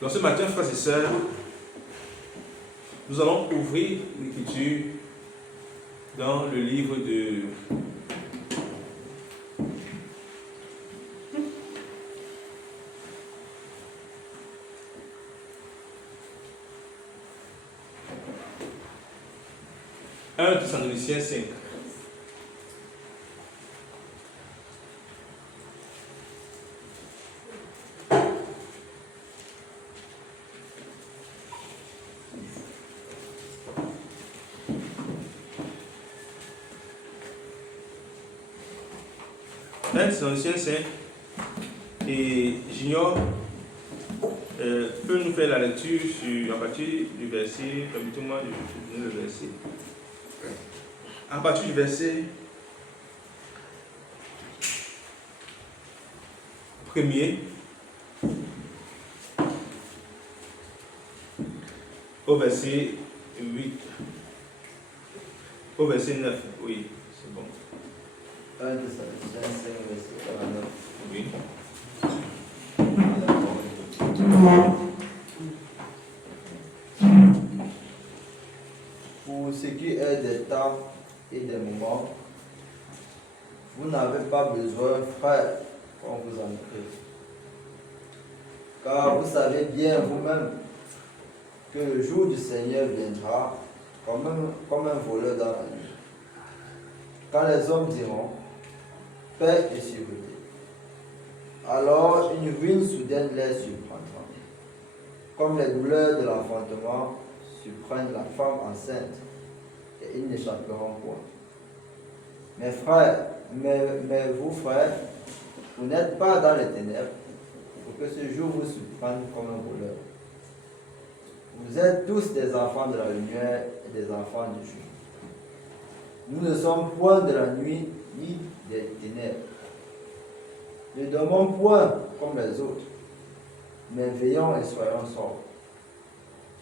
Donc ce matin, frères et sœurs, nous allons ouvrir l'écriture dans le livre de un Thessaloniciens 5. Thessaloniciens 5, et j'ignore peut nous faire la lecture à partir du verset, permettez-moi de vous donner le verset. À partir du verset 1er au verset 8, au verset 9, oui, c'est bon. 1 Thessaloniciens 5, verset 49. Oui. Pour ce qui est des temps et des moments, vous n'avez pas besoin, frères, qu'on vous en écrive. Car vous savez bien vous-même que le jour du Seigneur viendra comme un voleur dans la nuit. Quand les hommes diront paix et sûreté, alors une ruine soudaine les surprendra, comme les douleurs de l'enfantement surprennent la femme enceinte, et ils n'échapperont point. Mes frères, mais vous frères, vous n'êtes pas dans les ténèbres, pour que ce jour vous surprenne comme un voleur. Vous êtes tous des enfants de la lumière et des enfants du jour. Nous ne sommes point de la nuit ni des ténèbres. Ne dormons point comme les autres, mais veillons et soyons sobres.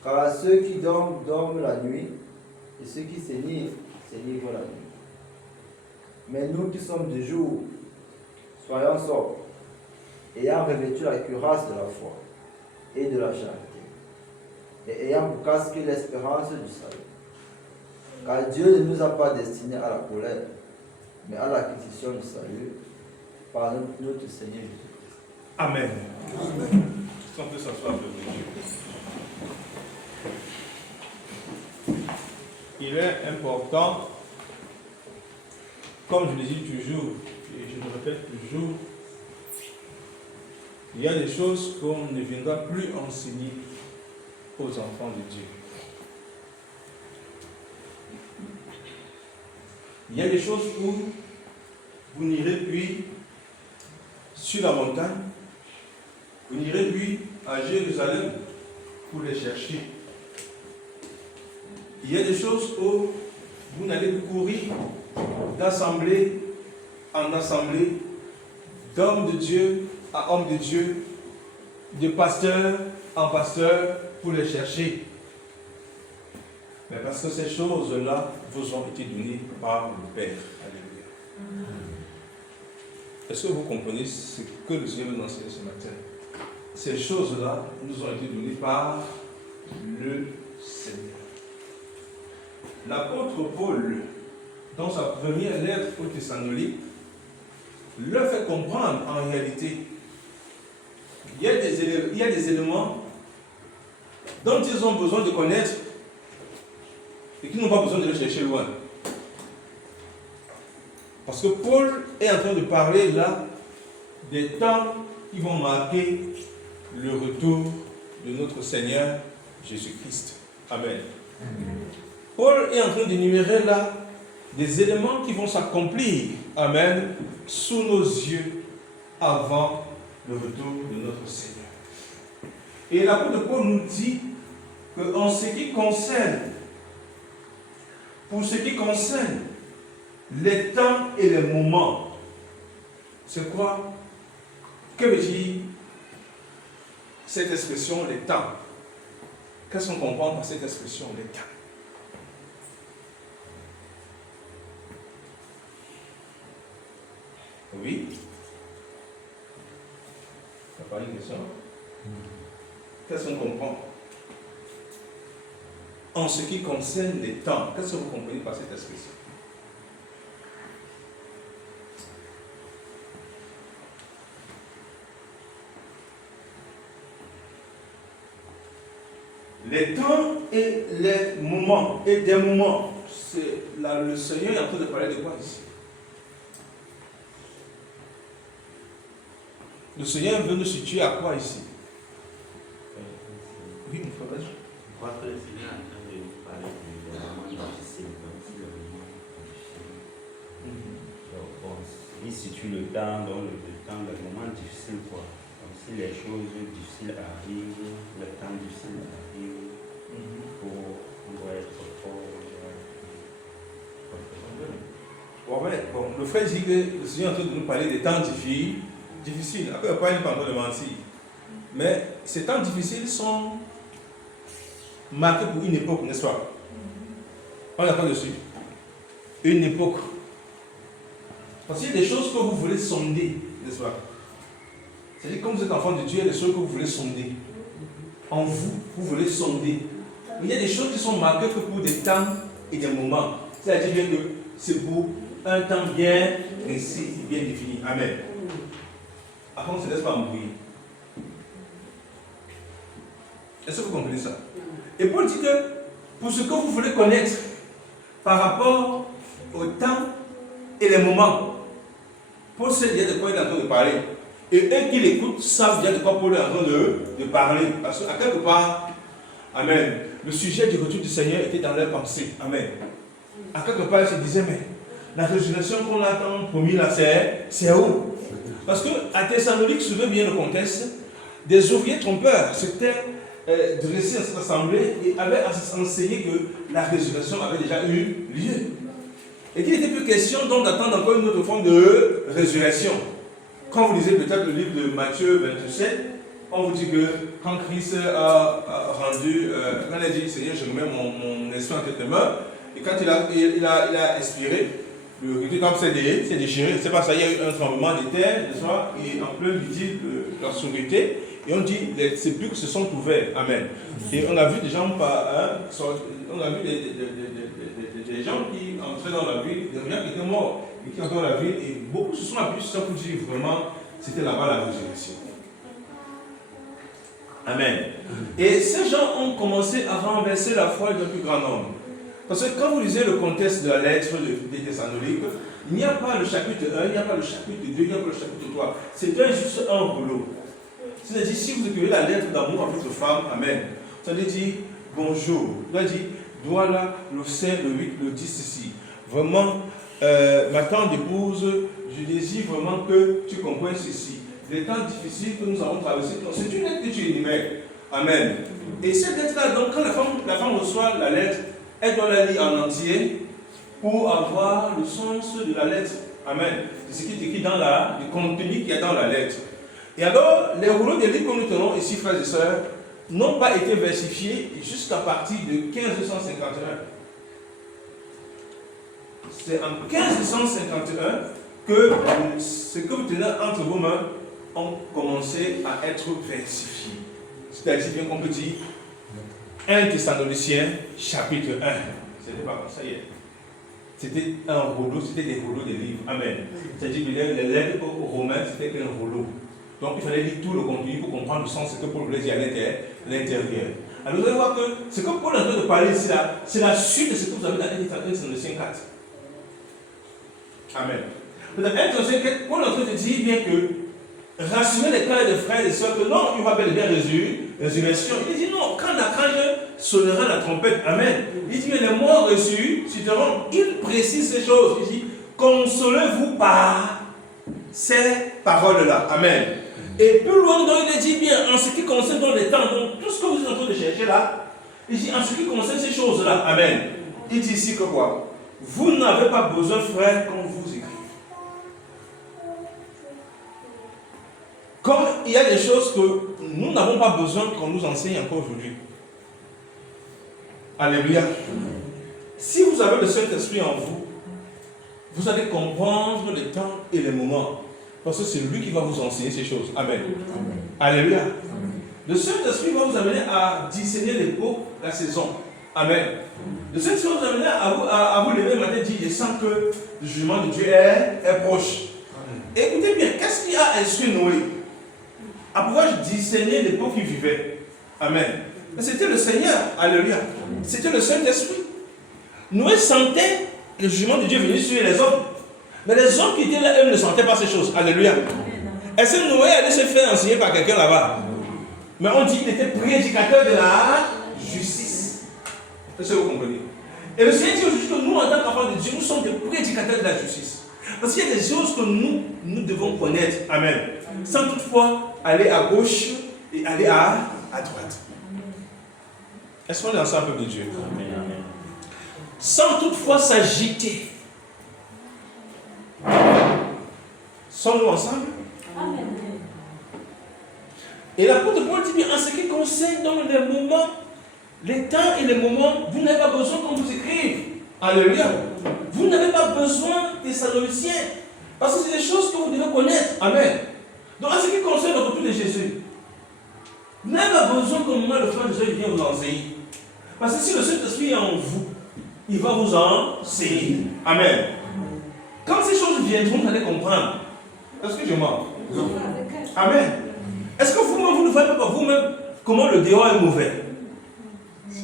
Car ceux qui dorment, dorment la nuit, et ceux qui s'enivrent la nuit. Mais nous qui sommes du jour, soyons sobres, ayant revêtu la cuirasse de la foi et de la charité, et ayant pour casque l'espérance du salut. Car Dieu ne nous a pas destinés à la colère, mais à l'acquisition du salut par notre Seigneur Jésus-Christ. Amen. Amen. Si on peut s'asseoir pour Dieu. Il est important, comme je le dis toujours, et je le répète toujours, il y a des choses qu'on ne viendra plus enseigner aux enfants de Dieu. Il y a des choses où vous n'irez plus sur la montagne, vous n'irez plus à Jérusalem pour les chercher. Il y a des choses où vous n'allez plus courir d'assemblée en assemblée, d'homme de Dieu à homme de Dieu, de pasteur en pasteur pour les chercher. Mais parce que ces choses-là vous ont été données par le Père. Alléluia. Est-ce que vous comprenez ce que le Seigneur nous enseigne ce matin? Ces choses-là nous ont été données par le Seigneur. L'apôtre Paul, dans sa première lettre aux Thessaloniques, leur fait comprendre en réalité il y a des éléments dont ils ont besoin de connaître et qui n'ont pas besoin de les chercher loin. Parce que Paul est en train de parler là des temps qui vont marquer le retour de notre Seigneur Jésus-Christ. Amen. Paul est en train d'énumérer là des éléments qui vont s'accomplir, amen, sous nos yeux avant le retour de notre Seigneur. Et l'apôtre Paul nous dit qu'en ce qui concerne, pour ce qui concerne les temps et les moments, c'est quoi? Que veut dire cette expression, les temps? Qu'est-ce qu'on comprend par cette expression, les temps? Oui? Il n'y a pas une question? qu'est-ce qu'on comprend? En ce qui concerne les temps, qu'est-ce que vous comprenez par cette expression? Les temps et les moments, et des moments, c'est là, le Seigneur est en train de parler de quoi ici? Le Seigneur veut nous situer à quoi ici? Oui, mon frère, vas-y. Je crois que le Seigneur est en train de nous parler des moments difficiles, donc c'est le moment difficile. Donc, bon, il situe le temps, donc le temps, le moment difficile, quoi. Donc, si les choses difficiles arrivent, le temps difficile arrive, on doit être fort, on doit être... Ouais, bon, le frère dit que le Seigneur est en train de nous parler des temps difficiles. Après, il n'est pas en train de mentir. Mais ces temps difficiles sont marqués pour une époque, n'est-ce pas? On est d'accord dessus. Une époque. Parce qu'il y a des choses que vous voulez sonder, n'est-ce pas? C'est-à-dire, comme vous êtes enfant de Dieu, il y a des choses que vous voulez sonder. En vous, vous voulez sonder. Mais il y a des choses qui sont marquées que pour des temps et des moments. C'est-à-dire bien que c'est pour un temps bien précis, bien défini. Amen. Après, on ne se laisse pas embrouiller. Est-ce que vous comprenez ça? Et Paul dit que pour ce que vous voulez connaître par rapport au temps et les moments, Paul sait bien de quoi il est en train de parler. Et eux qui l'écoutent savent bien de quoi Paul est en train de parler. Parce qu'à quelque part, amen, le sujet du retour du Seigneur était dans leur pensée. Amen. À quelque part, ils se disaient, mais la résurrection qu'on a tant promis là, c'est où? Parce qu'à Thessalonique, souvenez bien le contexte, des ouvriers trompeurs s'étaient dressés à cette assemblée et avaient enseigné que la résurrection avait déjà eu lieu. Et qu'il n'était plus question donc d'attendre encore une autre forme de résurrection. Quand vous lisez peut-être le livre de Matthieu 27, on vous dit que quand Christ a rendu, quand il a dit Seigneur, je remets mon esprit en tes mains, et quand il a expiré, le temple s'est déchiré, c'est pas ça, il y a eu un tremblement de terre, et en plein midi de la sobriété, et on dit les sépulcres se sont ouverts. Amen. Et on a vu des gens on a vu des gens qui entraient dans la ville, des gens qui étaient morts, et qui entraient dans la ville, et beaucoup se sont appuyés sur ça pour dire vraiment, c'était là-bas la résurrection. Amen. Et ces gens ont commencé à renverser la foi d'un plus grand nombre. Parce que quand vous lisez le contexte de la lettre des Thessaloniques, il n'y a pas le chapitre 1, il n'y a pas le chapitre 2, il n'y a pas le chapitre 3. C'est juste un rouleau. C'est-à-dire, si vous écrivez la lettre d'amour à votre femme, amen, ça veut dire bonjour. Ça veut dire, voilà le 5, le 8, le 10 ici. Vraiment, ma tante épouse, je désire vraiment que tu comprennes ceci. Les temps difficiles que nous avons traversés, c'est une lettre que tu énumères. Amen. Et cette lettre-là, donc, quand la femme reçoit la lettre, elle doit la lire en entier pour avoir le sens de la lettre. Amen. C'est ce qui est écrit dans le contenu qu'il y a dans la lettre. Et alors, les rouleaux des livres que nous tenons ici, frères et sœurs, n'ont pas été versifiés jusqu'à partir de 1551. C'est en 1551 que ce que vous tenez entre vos mains ont commencé à être versifiés. C'est-à-dire, bien qu'on peut dire, 1 Thessaloniciens, chapitre 1. C'était pas comme ça hier. C'était un rouleau, c'était des rouleaux des livres. Amen. C'est-à-dire que les lettres aux Romains, c'était qu'un rouleau. Donc il fallait lire tout le contenu pour comprendre le sens de ce que Paul voulait dire à l'intérieur. Alors vous allez voir que ce que Paul est en train de parler ici, là, c'est la suite de ce que vous avez dans 1 Thessaloniciens 4. Amen. Dans 1 Thessaloniciens 4, Paul est en train de dire bien que rassurer les frères et les frères et sœurs que non, il va bel et bien résurrection. Il dit non, quand l'archange sonnera la trompette, amen. Il dit mais les morts ressusciteront. Il précise ces choses. Il dit consolez-vous par ces paroles-là. Amen. Et plus loin, donc, il dit bien, en ce qui concerne donc les temps, donc tout ce que vous êtes en train de chercher là, il dit en ce qui concerne ces choses-là, amen. Il dit ici que quoi? Vous n'avez pas besoin, frère, qu'on vous écrive. Comme il y a des choses que nous n'avons pas besoin qu'on nous enseigne encore aujourd'hui. Alléluia. Si vous avez le Saint-Esprit en vous, vous allez comprendre les temps et les moments. Parce que c'est lui qui va vous enseigner ces choses. Amen. Amen. Alléluia. Amen. Le Saint-Esprit va vous amener à discerner l'époque, la saison. Amen. Le Saint-Esprit va vous amener à vous lever le matin et dire, je sens que le jugement de Dieu est proche. Écoutez bien, qu'est-ce qui a instruit Noé à pouvoir discerner l'époque qu'il vivait? Amen. C'était le Seigneur. Alléluia. C'était le Saint-Esprit. Noé sentait le jugement de Dieu venir sur les hommes. Mais les hommes qui étaient là, eux ne sentaient pas ces choses. Alléluia. Est-ce que Noé allait se faire enseigner par quelqu'un là-bas? Mais on dit qu'il était prédicateur de la justice. Est-ce que vous comprenez? Et le Seigneur dit aujourd'hui que nous, en tant qu'enfants de Dieu, nous sommes des prédicateurs de la justice. Parce qu'il y a des choses que nous devons connaître. Amen. Sans toutefois aller à gauche et aller à droite. Est-ce qu'on est ensemble de Dieu? Amen. Amen. Sans toutefois s'agiter. Sommes-nous ensemble? Amen. Et l'apôtre Paul dit bien, en ce qui concerne dans les moments, les temps et les moments, vous n'avez pas besoin qu'on vous écrive. Alléluia. Vous n'avez pas besoin des Thessaloniciens. Parce que c'est des choses que vous devez connaître. Amen. Donc en ce qui concerne le retour de Jésus, vous n'avez pas besoin que moi, le frère de Jésus, vienne vous enseigner. Parce que si le Saint-Esprit est en vous, il va vous enseigner. Amen. Quand ces choses viendront, vous allez comprendre. Est-ce que je mens? Non. Amen. Est-ce que vous-même, vous ne voyez pas par vous-même comment le dehors est mauvais?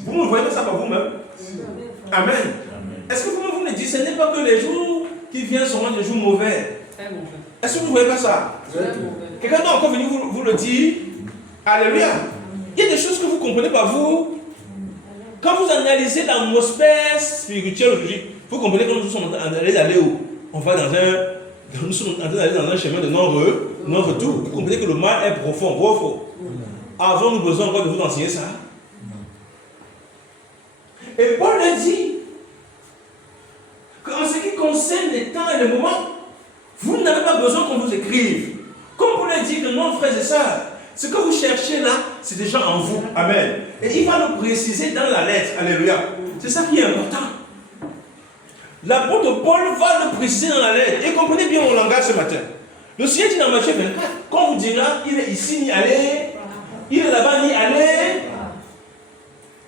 Vous ne voyez pas ça par vous-même? Amen. Est-ce que vous-même, vous ne discernez pas que les jours qui viennent seront des jours mauvais? Est-ce que vous ne voyez pas ça? Quelqu'un doit encore venir vous le dire. Alléluia. Il y a des choses que vous ne comprenez pas vous. Quand vous analysez l'atmosphère spirituelle aujourd'hui, vous comprenez que nous sommes en train d'aller où? On va nous sommes en train d'aller dans un chemin de non-retour. Vous comprenez que le mal est profond, profond. Avons-nous besoin encore de vous enseigner ça? Et Paul le dit qu'en ce qui concerne les temps et les moments, vous n'avez pas besoin qu'on vous écrive. Comme Paul le dit que non, frères et sœurs, ce que vous cherchez là, c'est déjà en vous. Amen. Et il va le préciser dans la lettre. Alléluia. C'est ça qui est important. L'apôtre Paul va le préciser dans la lettre. Et comprenez bien mon langage ce matin. Le Seigneur dit dans Matthieu 24, quand on vous dira, il est ici ni aller, il est là-bas ni aller,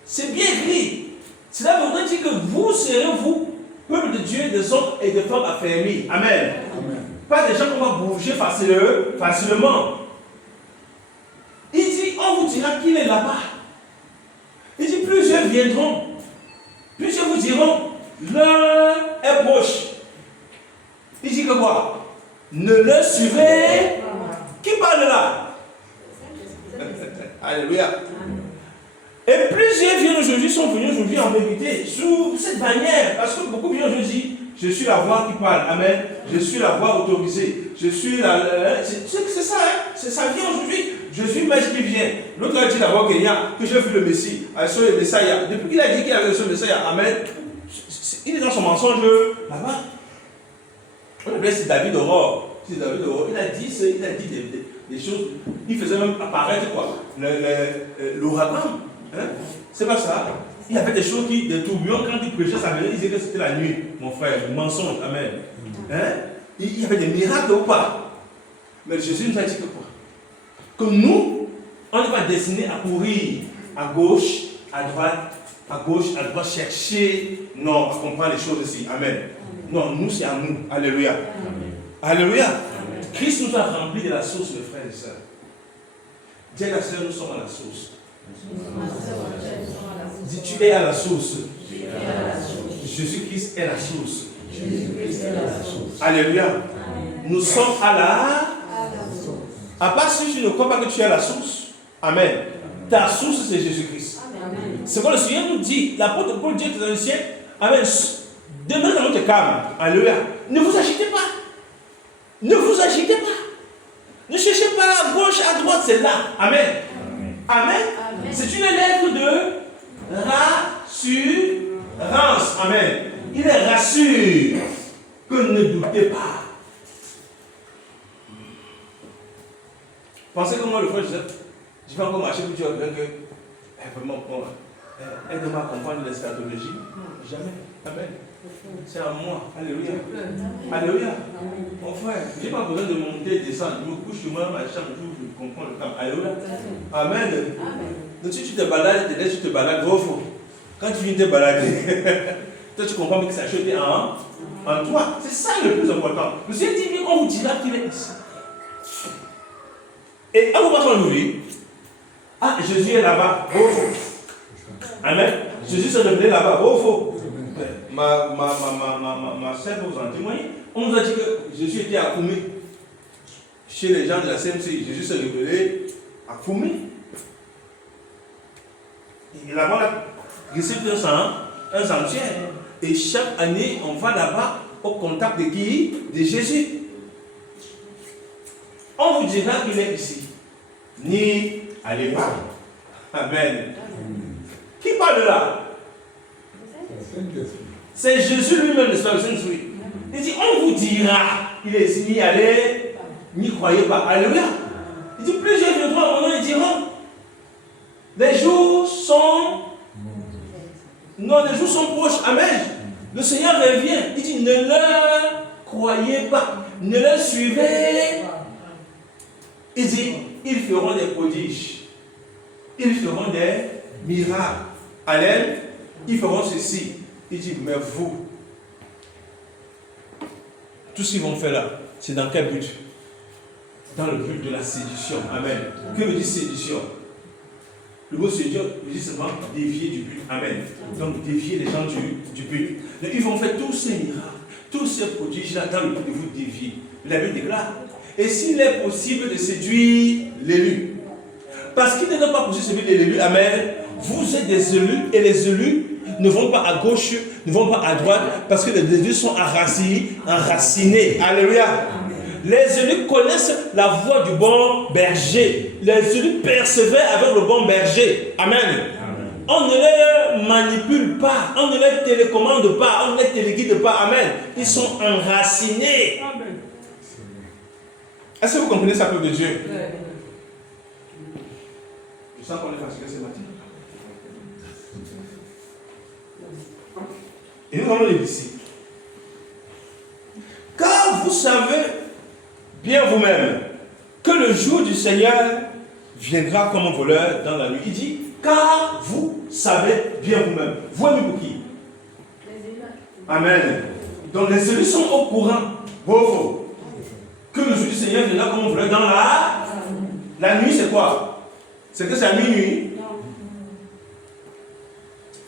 c'est bien écrit. Cela voudrait dire que vous serez, vous, peuple de Dieu, des hommes et des femmes affermis. Amen. Amen. Pas des gens qui vont bouger facilement. Il dit, on vous dira qu'il est là-bas. Il dit, plusieurs viendront. Plusieurs vous diront, l'heure est proche. Il dit que quoi? Ne le suivez. Qui parle là? Alléluia. Et plusieurs viennent aujourd'hui, sont venus aujourd'hui en vérité sous cette bannière. Parce que beaucoup viennent aujourd'hui, je suis la voix qui parle. Amen. Je suis la voix autorisée. Je suis la. C'est ça, hein? Ça vient aujourd'hui. Je suis maître qui vient. L'autre a dit d'abord que j'ai vu le Messie. Le Messiah. Depuis qu'il a dit qu'il a reçu le Messiah, Amen. Il est dans son mensonge là-bas. On appelait c'est David Aurore. C'est David Aurore. Il a dit des choses. Il faisait même apparaître quoi? L'ouragan. Hein? C'est pas ça. Il y avait des choses des tourbillons, quand il prêchait, ça venait, il disait que c'était la nuit, mon frère, mensonge, amen. Hein? Il y avait des miracles ou pas? Mais Jésus nous a dit que quoi? Que nous, on n'est pas destinés à courir à gauche, à gauche, à droite, chercher, non, à comprendre les choses ici, amen. Non, nous, c'est à nous, alléluia. Amen. Alléluia. Amen. Christ nous a rempli de la source, mes frères et sœurs. Dis à la sœur, nous sommes à la source. Dis, tu es à la source. Jésus-Christ est la source. Alléluia. Nous sommes à la source. À part si tu ne crois pas que tu es à la source. Amen. Ta source, c'est Jésus-Christ. C'est quoi le Seigneur nous dit. L'apôtre Paul dit aux anciens, amen. Demeurez dans votre calme. Alléluia. Ne vous agitez pas. Ne vous agitez pas. Ne cherchez pas à gauche, à droite, c'est là. Amen. Amen. Amen. C'est une lettre de rassurance. Amen. Il est rassure que ne doutez pas. Pensez que moi, le frère Joseph, je vais encore marcher pour dire que vraiment, aide-moi à comprendre l'eschatologie. Non, jamais. Amen. C'est à moi. Alléluia. Alléluia. Mon frère, je n'ai pas besoin de monter et descendre. Je me couche chez moi dans ma chambre, je comprends le temps. Alléluia. Amen. Donc si tu te balades, tu te balades, gros faux. Quand tu viens te balader, toi tu comprends que c'est acheté en toi. C'est ça le plus important. Le Seigneur dit, on vous dira qu'il est ici. Et à vous voir aujourd'hui, ah, Jésus est là-bas, gros faux. Amen. Jésus s'est révélé là-bas, gros faux. Ma soeur peut vous en témoigner. On nous a dit que Jésus était à Koumé. Chez les gens de la CMC, Jésus s'est révélé à Koumé. Et là-bas, on a reçu un sanctuaire. Et chaque année, on va là-bas au contact de qui? De Jésus. On vous dira qu'il est ici. Ni allez pas. Amen. Qui parle là? C'est Jésus lui-même, le Saint-Esprit. Il dit, on vous dira, il est ici, n'y allez, n'y croyez pas. Alléluia. Il dit, plusieurs viendront à mon nom et diront, les jours sont... Non, les jours sont proches. Amen. Le Seigneur revient. Il dit, ne leur croyez pas. Ne leur suivez. Il dit, ils feront des prodiges. Ils feront des miracles. Amen. Ils feront ceci. Il dit, mais vous, tout ce qu'ils vont faire là, c'est dans quel but? Dans le but de la séduction. Amen. Que veut dire séduction? Le mot séduction veut dire seulement dévier du but. Amen. Donc dévier les gens du but. Donc, ils vont faire tous ces miracles, tous ces prodiges là dans le but de vous dévier. La Bible déclare. Et s'il est possible de séduire l'élu, parce qu'il n'est pas possible de séduire l'élu, amen, vous êtes des élus et les élus ne vont pas à gauche, ne vont pas à droite, parce que les élus sont enracinés. Alléluia. Les élus connaissent la voix du bon berger. Les élus persévèrent avec le bon berger. Amen. On ne les manipule pas, on ne les télécommande pas, on ne les téléguide pas. Amen. Ils sont enracinés. Est-ce que vous comprenez ça, peuple de Dieu? Je sens qu'on est fatigué ce matin. Et nous allons lire ici. Car vous savez bien vous-même que le jour du Seigneur viendra comme un voleur dans la nuit. Il dit, car vous savez bien vous-même. Vous-même pour qui? Amen. Donc les élus sont au courant. Bon, que le jour du Seigneur viendra comme un voleur dans la nuit. C'est quoi? C'est que c'est à minuit.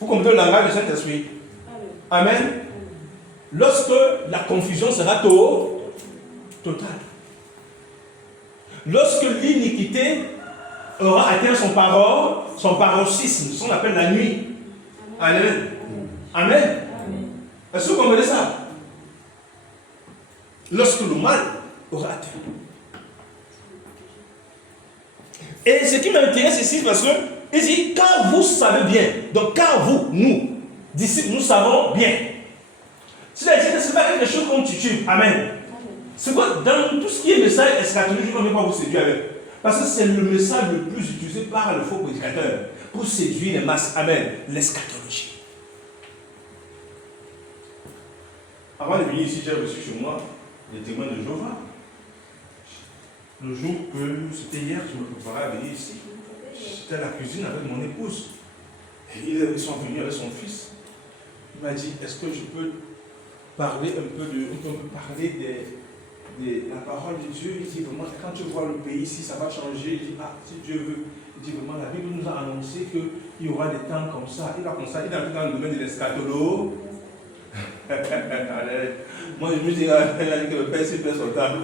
Vous comprenez le langage du Saint-Esprit? Amen. Lorsque la confusion sera totale. Lorsque l'iniquité aura atteint son paroxysme, ce qu'on appelle la nuit. Amen. Amen. Est-ce que vous comprenez ça? Lorsque le mal aura atteint. Et ce qui m'intéresse ici, parce que il dit, car vous savez bien, donc car vous, nous, disciples, nous savons bien. C'est-à-dire que ce n'est pas quelque chose qu'on titube. Amen. C'est quoi? Dans tout ce qui est message eschatologique, on ne va pas vous séduire avec. Parce que c'est le message le plus utilisé par le faux prédicateur pour séduire les masses. Amen. L'eschatologie. Avant de venir ici, j'ai reçu chez moi des témoins de Jéhovah. Le jour que c'était hier, je me préparais à venir ici. J'étais à la cuisine avec mon épouse. Et ils sont venus avec son fils. Il m'a dit, est-ce que je peux parler un peu de la parole de Dieu? Il dit vraiment, quand tu vois le pays ici, ça va changer. Il dit, ah, si Dieu veut. Il dit vraiment, la Bible nous a annoncé qu'il y aura des temps comme ça. Il a comme ça, il est dans le domaine de l'eschatologie. Moi, je me dis, il a dit que le Père, c'est Père son temps.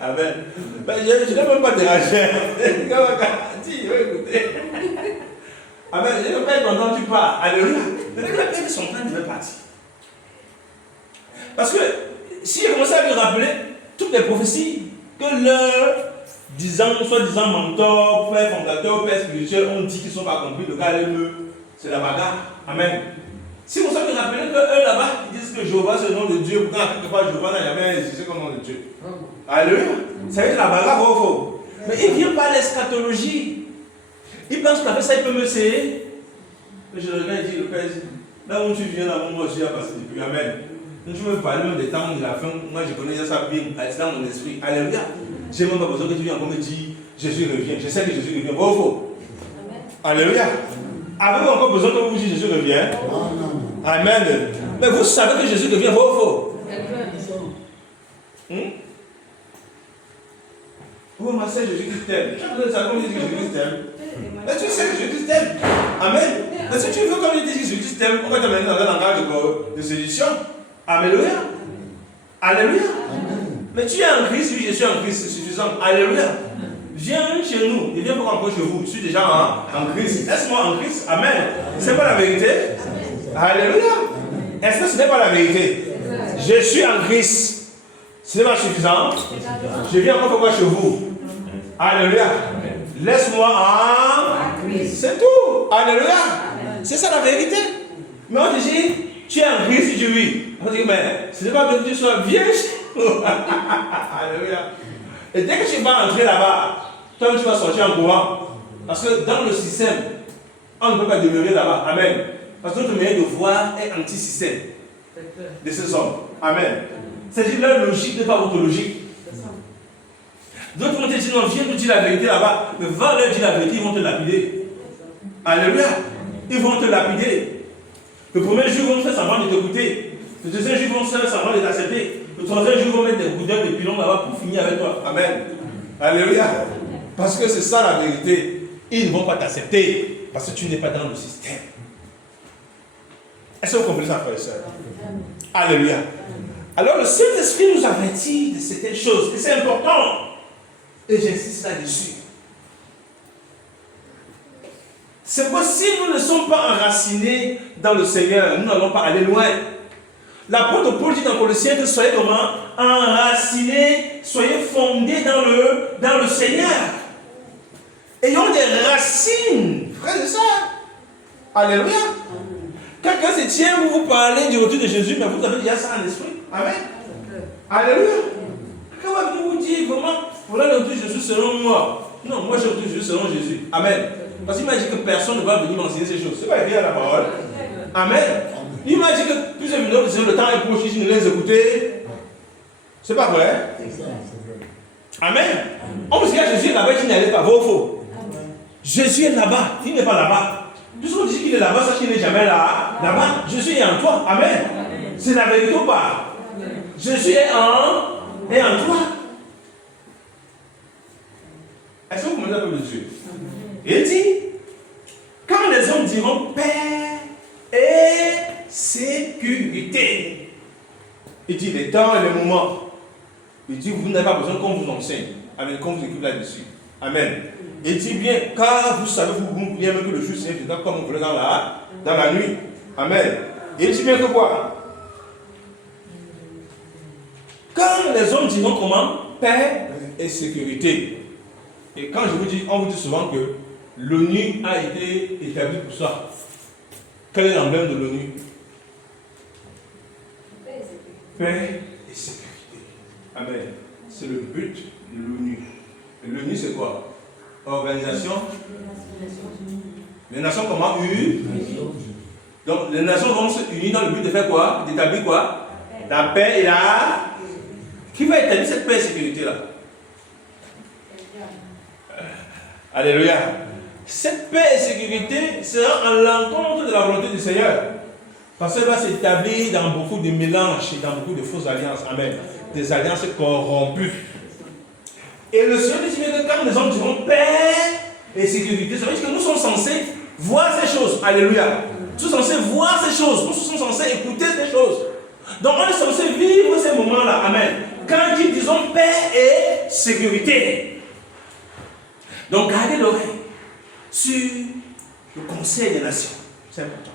Amen. Ben, je n'ai même pas dérangé. Dis, écoutez. Amen. Je n'ai pas content, tu pars. Alléluia. Le Père, son temps, il devait partir. Parce que si j'ai commencé à lui rappeler toutes les prophéties que leurs soi-disant mentors, père fondateur, père spirituel ont dit qu'ils ne sont pas compris, le gars, c'est la bagarre. Amen. Si vous savez rappeler qu'eux là-bas, ils disent que Jéhovah c'est le nom de Dieu, pourtant quelque part Jéhovah n'a jamais existé comme nom de Dieu. Alléluia. Ça veut dire la bagarre au faux. Mais il vient par l'eschatologie. Il pense qu'avec ça il peut me séer. Mais je le regarde et dis, le Père, Là où tu viens, là où moi je suis à passer depuis. Amen. Quand tu me parles même des temps de la fin, moi je connais déjà ça bien, c'est dans mon esprit. Alléluia. Je n'ai même pas besoin que tu viennes encore me dire Jésus revient. Je sais que Jésus revient. Bon ou faux? Alléluia. Avez-vous encore besoin que vous disiez Jésus revient? Amen. Mais vous savez que Jésus revient. Bon ou faux? Vous, ma soeur, Jésus-Christ t'aime. Tu as besoin de savoir comment dire que Jésus-Christ t'aime. Mais tu sais que Jésus-Christ t'aime. Amen. Mais si tu veux comme il dit que Jésus-Christ t'aime, on va t'amener dans un langage de séduction. Alléluia. Alléluia. Mais tu es en Christ, oui, je suis en Christ, c'est suffisant. Alléluia. Viens chez nous, et viens pas encore chez vous. Je suis déjà en Christ. Laisse-moi en Christ. Amen. C'est pas la vérité? Alléluia. Est-ce que ce n'est pas la vérité? Je suis en Christ. Ce n'est pas suffisant. Je viens encore chez vous. Alléluia. Laisse-moi en Christ. C'est tout. Alléluia. C'est ça la vérité. Mais on te dit, tu es en Christ, si tu vis. On te dit, mais ce n'est pas bien que tu sois bien chez nous. Alléluia. Et dès que tu vas entrer là-bas, toi tu vas sortir en courant. Parce que dans le système, on ne peut pas demeurer là-bas. Amen. Parce que notre manière de voir est anti-système de ces hommes. Amen. C'est-à-dire leur logique n'est pas votre logique. D'autres vont te dire, non, viens nous dire la vérité là-bas. Mais va leur dire la vérité, ils vont te lapider. Alléluia. Ils vont te lapider. Le premier jour, ils vont faire semblant de t'écouter. Le deuxième jour, ils vont faire semblant de t'accepter. Le troisième jour, ils vont mettre des boudins, des pilons là-bas pour finir avec toi. Amen. Alléluia. Parce que c'est ça la vérité. Ils ne vont pas t'accepter. Parce que tu n'es pas dans le système. Est-ce que vous comprenez ça, frères et sœurs? Alléluia. Alors le Saint-Esprit nous avertit de certaines choses. Et c'est important. Et j'insiste là-dessus. C'est pourquoi si nous ne sommes pas enracinés dans le Seigneur, nous n'allons pas aller loin. L'apôtre Paul dit dans Colossiens que soyez comment? Enracinés, soyez fondés dans le Seigneur. Ayons des racines, frères et sœurs. Alléluia. Quelqu'un se tient, vous parlez du retour de Jésus, mais vous avez déjà ça en esprit. Amen. Alléluia. Quand vous dites vraiment, voilà le retour de Jésus selon moi. Non, moi je retour de Jésus selon Jésus. Amen. Parce qu'il m'a dit que personne ne va venir m'enseigner ces choses. C'est pas écrit à la parole. Amen. Il m'a dit que plusieurs minutes, le temps est proche, si ne les écouter. C'est pas vrai? Amen. On me dit que Jésus est là-bas, il n'y allait pas. Vrai ou faux? Jésus est là-bas, il n'est pas là-bas. Puisqu'on dit qu'il est là-bas, sache qu'il n'est jamais là-bas. Jésus est en toi. Amen. C'est la vérité ou pas? Jésus est en toi. Est-ce que vous comprenez la parole de Dieu? Il dit, quand les hommes diront paix et sécurité, il dit les temps et les moments. Il dit, vous n'avez pas besoin qu'on vous enseigne. Amen. Qu'on vous équipe là-dessus. Amen. Il dit bien, car vous savez, vous bien que le jour c'est évident comme on voulait dans la nuit. Amen. Il dit bien que quoi? Quand les hommes diront comment? Paix et sécurité. Et quand je vous dis, on vous dit souvent que l'ONU a été établie pour ça. Quel est l'emblème de l'ONU? Paix et sécurité. Amen. C'est le but de l'ONU. Et l'ONU c'est quoi? Organisation. Les nations comment? Donc les nations vont se unir dans le but de faire quoi? D'établir quoi? La paix et la... Qui va établir cette paix et sécurité là? Alléluia. Cette paix et sécurité sera en l'encontre de la volonté du Seigneur. Parce qu'elle va s'établir dans beaucoup de mélanges et dans beaucoup de fausses alliances. Amen. Des alliances corrompues. Et le Seigneur dit que quand les hommes diront paix et sécurité, ça veut dire que nous sommes censés voir ces choses. Alléluia. Nous sommes censés voir ces choses. Nous sommes censés écouter ces choses. Donc on est censé vivre ces moments-là. Amen. Quand ils disent paix et sécurité. Donc gardez l'oreille sur le Conseil des Nations. C'est important.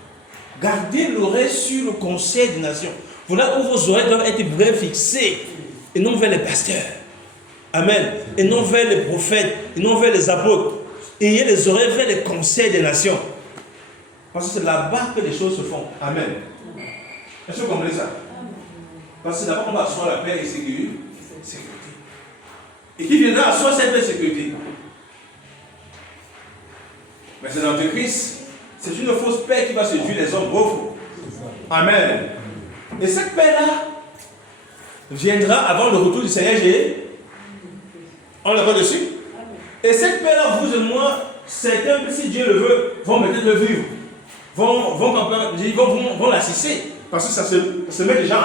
Gardez l'oreille sur le Conseil des Nations. Voilà où vos oreilles doivent être bien fixées. Et non vers les pasteurs. Amen. Et non vers les prophètes. Et non vers les apôtres. Ayez les oreilles vers les conseils des nations. Parce que c'est là-bas que les choses se font. Amen. Est-ce que vous comprenez ça? Parce que d'abord on va asseoir la paix et la sécurité. Et qui viendra asseoir cette paix et sécurité? Mais c'est l'antéchrist. C'est une fausse paix qui va séduire les hommes pauvres. Amen. Et cette paix-là viendra avant le retour du Seigneur Jésus. On l'a pas dessus. Et cette paix-là, vous et moi, certains, si Dieu le veut, vont peut-être le vivre. Vont l'assister. Parce que ça se met déjà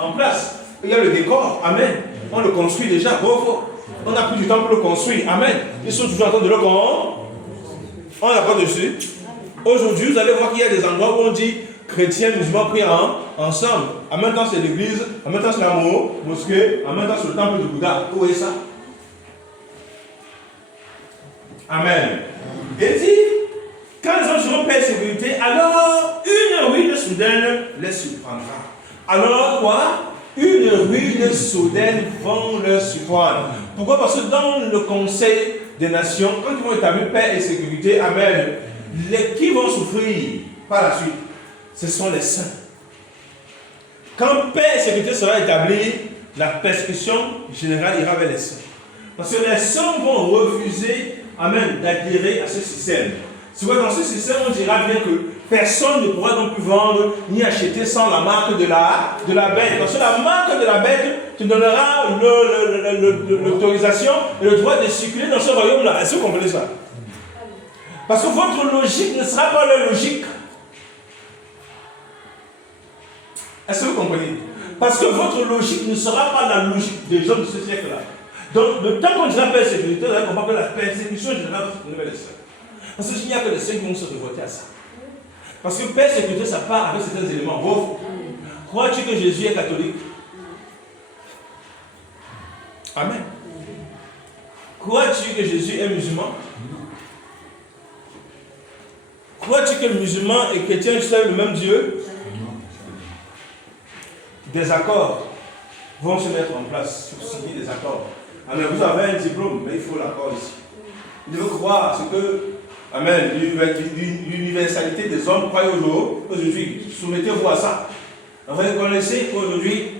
en place. Il y a le décor. Amen. On le construit déjà. On a pris du temps pour le construire. Amen. Ils sont toujours en train de le construire. On n'a pas dessus. Aujourd'hui, vous allez voir qu'il y a des endroits où on dit chrétiens, musulmans prient ensemble. En même temps, c'est l'église. En même temps, c'est la mosquée. En même temps, c'est le temple de Bouddha. Où est ça? Amen. Et dit, quand les hommes seront paix et sécurité, alors une ruine soudaine les surprendra. Alors quoi? Une ruine soudaine vont leur surprendre. Pourquoi? Parce que dans le Conseil des Nations, quand ils vont établir paix et sécurité, amen, qui vont souffrir par la suite? Ce sont les saints. Quand paix et sécurité sera établie, la persécution générale ira vers les saints. Parce que les saints vont refuser, amen, d'adhérer à ce système. Tu vois, dans ce système, on dira bien que personne ne pourra donc plus vendre ni acheter sans la marque de la bête. Parce que la marque de la bête te donnera l'autorisation et le droit de circuler dans ce royaume-là. Est-ce que vous comprenez ça? Parce que votre logique ne sera pas leur logique. Est-ce que vous comprenez? Parce que votre logique ne sera pas la logique des hommes de ce siècle-là. Donc, le temps qu'on dira paix et sécurité, on comprend que la persécution générale se révèle les saints. Parce qu'il n'y a que les saints qui vont se révolter à ça. Parce que paix et sécurité, ça part avec certains éléments. Bon, crois-tu que Jésus est catholique? Amen. Crois-tu que Jésus est musulman? Crois-tu que le musulman et le chrétien servent le même Dieu? Des accords vont se mettre en place, sur signer des accords. Alors vous avez un diplôme, mais il faut l'accord ici. Il veut croire ce que, amen, l'universalité des hommes croit aujourd'hui. Soumettez-vous à ça. Vous reconnaissez qu'aujourd'hui,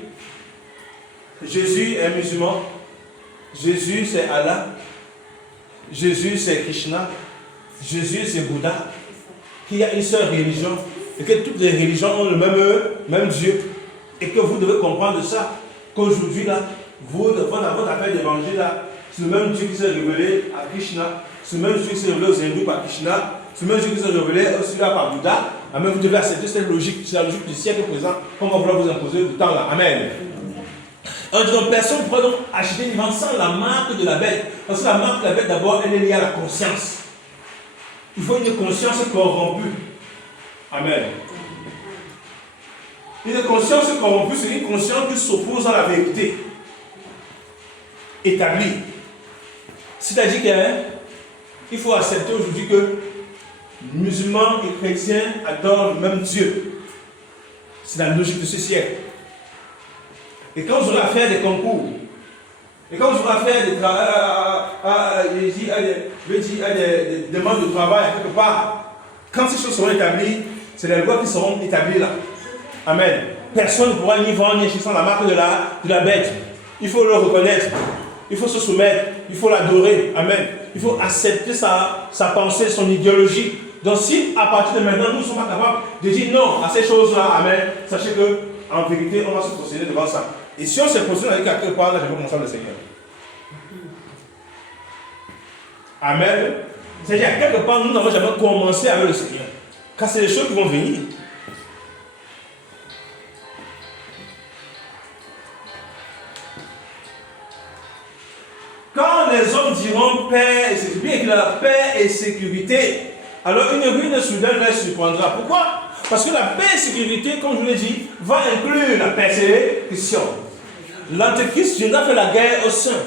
Jésus est musulman, Jésus c'est Allah, Jésus c'est Krishna, Jésus c'est Bouddha, qu'il y a une seule religion et que toutes les religions ont le même Dieu. Et que vous devez comprendre ça, qu'aujourd'hui là, votre affaire d'évangile là, c'est le même Dieu qui s'est révélé à Krishna, c'est le même Dieu qui s'est révélé aux hindous par Krishna, c'est le même Dieu qui s'est révélé aussi là par Bouddha. Amen, vous devez accepter cette logique, c'est la logique du siècle présent, qu'on va vouloir vous imposer le temps là. Amen. Donc personne ne pourra donc acheter ni vendre sans la marque de la bête. Parce que la marque de la bête d'abord, elle est liée à la conscience. Il faut une conscience corrompue. Amen. Une conscience corrompue, c'est une conscience qui s'oppose à la vérité établie. C'est-à-dire qu'il faut accepter aujourd'hui que musulmans et chrétiens adorent le même Dieu. C'est la logique de ce siècle. Et quand vous aurez à faire des concours, et quand vous aurez à faire des demandes de travail quelque part, quand ces choses seront établies, c'est les lois qui seront établies là. Amen. Personne ne pourra ni vendre ni acheter sans la marque de la bête. Il faut le reconnaître. Il faut se soumettre. Il faut l'adorer. Amen. Il faut accepter sa pensée, son idéologie. Donc si à partir de maintenant, nous ne sommes pas capables de dire non à ces choses-là, amen, sachez qu'en vérité, on va se procéder devant ça. Et si on se procède avec quelque part, là, je vais commencer le Seigneur. Amen. C'est-à-dire, quelque part, nous n'avons jamais commencé avec le Seigneur. Car c'est les choses qui vont venir. Quand les hommes diront paix et sécurité, bien qu'il y a la paix et sécurité, alors une ruine soudaine les surprendra. Pourquoi? Parce que la paix et sécurité, comme je vous l'ai dit, va inclure la persécution. L'Antéchrist viendra faire la guerre aux saints.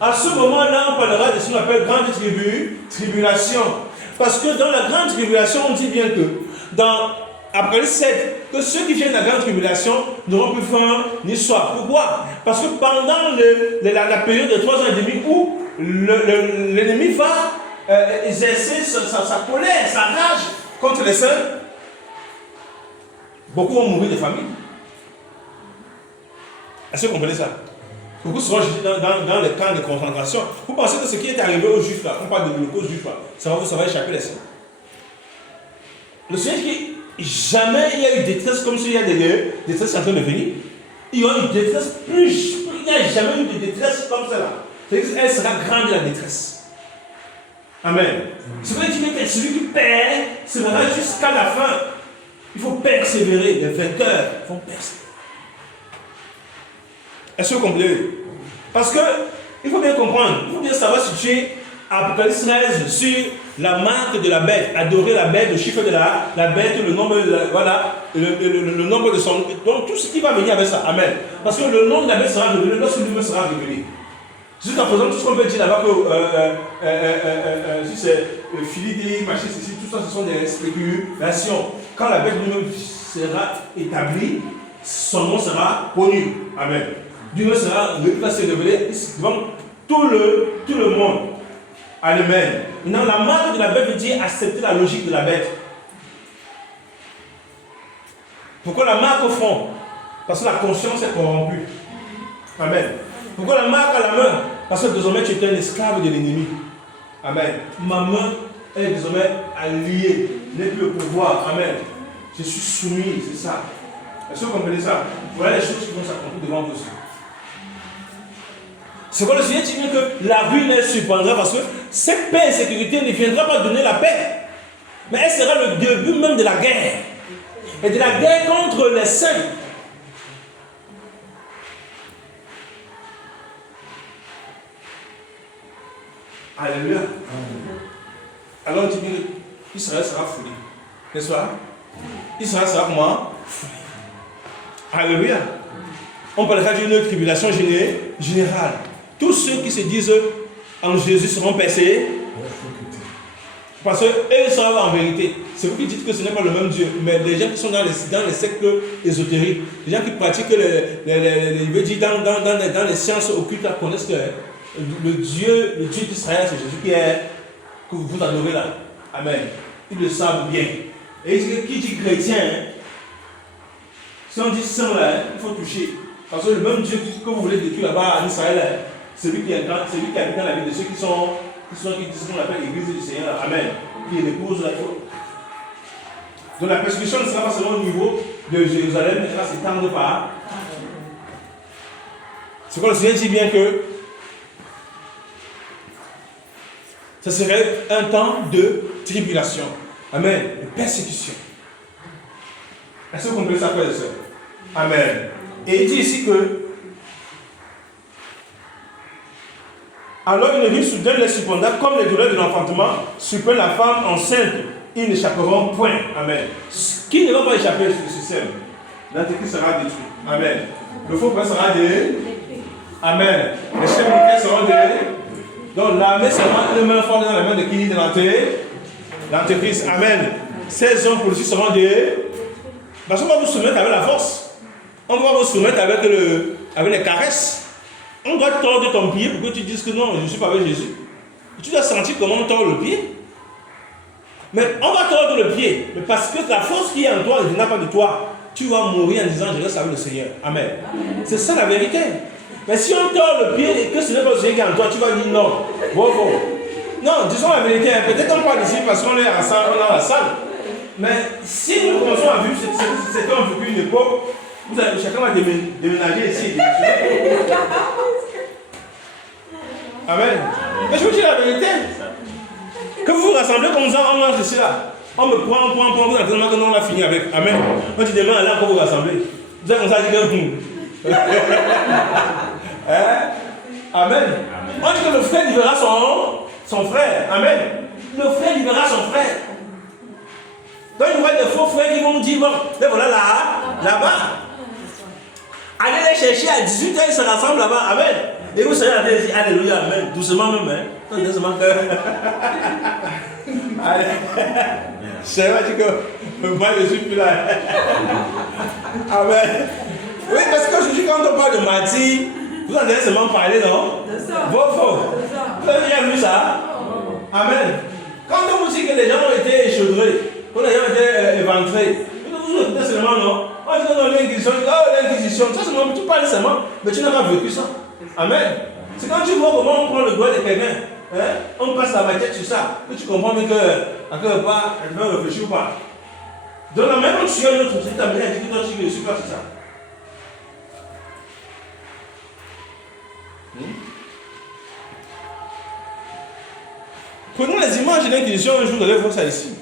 À ce moment-là, on parlera de ce qu'on appelle grande tribulation. Parce que dans la grande tribulation, on dit bien que dans Apocalypse 7, que ceux qui viennent de la grande tribulation n'auront plus faim ni soif. Pourquoi? Parce que pendant la période de 3 ans et demi où l'ennemi va exercer sa colère, sa rage contre les saints, beaucoup vont mourir de famine. Est-ce que vous comprenez ça? Beaucoup seront jetés dans les camps de concentration. Vous pensez que ce qui est arrivé aux Juifs là, on parle de l'Holocauste juif là, ça va échapper les saints. Le Seigneur qui jamais il y a eu détresse comme s'il y a des détresses en train de venir. Il y a eu détresse plus. Il n'y a jamais eu de détresse comme cela. Elle sera grande la détresse. Amen. C'est vrai que celui qui perd sera jusqu'à la fin. Il faut persévérer. Les vainqueurs vont persévérer. Est-ce que vous comprenez? Parce que il faut bien comprendre, il faut bien savoir situer Apocalypse 13 sur la marque de la bête, adorer la bête, le chiffre de la bête, le nombre de le nombre de son. Donc tout ce qui va venir avec ça. Amen. Parce que le nom de la bête sera révélé lorsque lui-même sera révélé. Jusqu'à présent, tout ce qu'on peut dire là-bas que si c'est Philidé, machin, ceci, tout ça, ce sont des spéculations. Quand la bête lui-même sera établie, son nom sera connu. Amen. Dieu sera, il va se révéler devant tout le monde. Amen. Maintenant, la marque de la bête veut dire accepter la logique de la bête. Pourquoi la marque au front? Parce que la conscience est corrompue. Amen. Pourquoi la marque à la main? Parce que désormais tu es un esclave de l'ennemi. Amen. Ma main est désormais alliée, n'est plus au pouvoir. Amen. Je suis soumis, c'est ça. Est-ce que vous comprenez ça? Voilà les choses qui vont s'accomplir devant vous aussi. C'est quoi le Seigneur dit bien que la ruine elle surprendra parce que cette paix et sécurité ne viendra pas donner la paix. Mais elle sera le début même de la guerre. Et de la guerre contre les saints. Alléluia. Alors tu dis Israël sera foulé. N'est-ce pas? Israël sera comment? Alléluia. On parlera d'une tribulation générale. Tous ceux qui se disent en Jésus seront percés. Parce qu'eux savent en vérité. C'est vous qui dites que ce n'est pas le même Dieu. Mais les gens qui sont dans les sectes ésotériques, les gens qui pratiquent dans les sciences occultes, connaissent que le Dieu d'Israël, c'est Jésus que vous adorez là. Amen. Ils le savent bien. Et qui dit chrétien, si on dit saint là, il faut toucher. Parce que le même Dieu que vous voulez détruire là-bas en Israël, c'est lui qui habite dans la vie de ceux qui sont ce qu'on appelle l'église du Seigneur. Amen. Qui est l'épouse de la foi. Donc la persécution ne sera pas seulement au niveau de Jérusalem, mais elle va s'étendre par. C'est quoi le Seigneur dit bien que ce serait un temps de tribulation. Amen. De persécution. Est-ce que vous comprenez ça, frères et sœurs? Amen. Et il dit ici que alors une rue soudaine les surprendra comme les douleurs de l'enfantement surprennent la femme enceinte. Ils n'échapperont point. Amen. Qui ne va pas échapper sur ce système? L'antéchrist sera détruit. Amen. Le faux prophète sera détruit. Amen. Les chefs militaires seront détruits. Donc l'armée sera une main forte dans la main de qui? De l'antéchrist. Amen. 16 hommes politiques seront détruits. Parce qu'on va vous soumettre avec la force. On va vous soumettre avec les caresses. On doit tordre ton pied pour que tu dises que non, je ne suis pas avec Jésus. Tu dois sentir comment on tord le pied. Mais on va tordre le pied. Mais parce que la force qui est en toi ne vient pas de toi. Tu vas mourir en disant je reste avec le Seigneur. Amen. C'est ça la vérité. Mais si on tord le pied et que ce n'est pas le Seigneur qui est en toi, tu vas dire non. Bon. Non, disons la vérité. Peut-être on parle ici parce qu'on est dans la salle. Mais si nous commençons à vivre cet homme vécu une époque, chacun va déménager ici. Amen. Mais je vous dis la vérité. Que vous vous rassemblez comme ça, on mange ici là. On me prend, vous avez tellement que nous on a fini avec. Amen. On dit demain, là, pour vous rassembler. Vous avez comme ça, dit que hein? Amen. On dit que le frère libérera son frère. Amen. Le frère libérera son frère. Donc il y a des faux frères qui vont dire, bon, mais voilà là-bas. Allez les chercher à 18h, ils se rassemblent là-bas. Amen. Et vous savez, allez dire Alléluia, Amen. Doucement même, hein. Doucement que. Allez. Je vais dire que moi je suis plus là. Amen. Oui, parce qu'aujourd'hui, quand on parle de martyr, vous entendez seulement parler, non? Faux. Vous avez déjà vu ça? Amen. Quand on vous dit que les gens ont été échaudrés, que les gens ont été éventrés, vous écoutez seulement, non? On dit non, l'inquisition, ça seulement, tu parles seulement, mais tu n'as pas vécu ça. Amen. C'est quand tu vois comment on prend le doigt de quelqu'un, hein, on passe la matière sur ça, que tu comprends bien que, à quelque part, elle veut réfléchir ou pas. Donc la même chose, une autre société t'a amené à dire que toi tu ne suis pas, c'est ça. Prenons les images de l'Inquisition un jour, vous allez voir ça ici.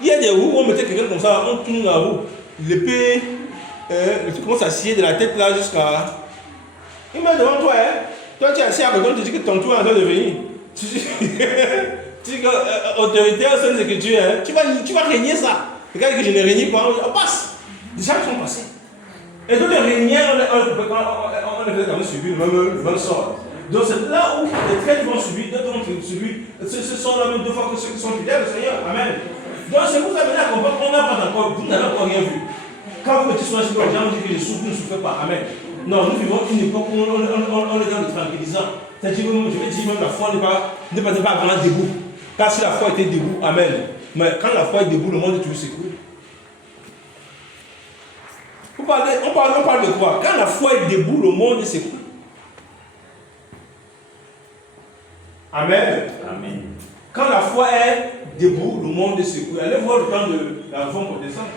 Il y a des roues, on mettait quelqu'un comme ça, on tourne la roue, l'épée, tu commences à scier de la tête là jusqu'à. Il met devant toi, hein. Toi tu es assis à côté, on te dit que ton tour est en train de venir. Tu dis que autoritaire, c'est ce que tu es, hein. Tu vas régner ça. Regarde que je ne règne pas, on passe. Des gens sont passés. Et donc les régniers, on les fait quand même subir le même sort. Donc c'est là où les traîtres vont subir, d'autres vont subir. Ce sont la même deux fois que ceux qui sont fidèles au Seigneur. Amen. Donc c'est pour ça que comprendre qu'on n'a pas encore, vous n'avez encore rien vu. Quand vous étiez sur un sujet, les gens disent que je souffre, vous ne souffrez pas. Amen. Non, nous vivons une époque où on est dans le tranquillisant. C'est-à-dire, je vais dire même la foi n'est pas vraiment debout. Car si la foi était debout, amen. Mais quand la foi est debout, le monde est toujours s'écoule. On parle de quoi? Quand la foi est debout, le monde s'écoule. Amen. Amen. Quand la foi est debout, le monde s'écoule. Allez voir le temps de la réforme protestante.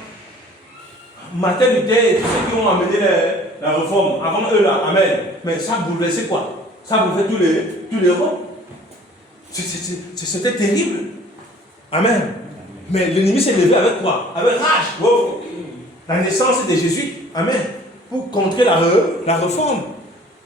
Martin Luther et tous ceux qui ont amené la réforme, avant eux là, amen. Mais ça a bouleversé quoi? Ça a bouleversé tous les rois. C'était terrible. Amen. Mais l'ennemi s'est levé avec quoi? Avec rage. Oh. La naissance des Jésuites. Amen. Pour contrer la réforme.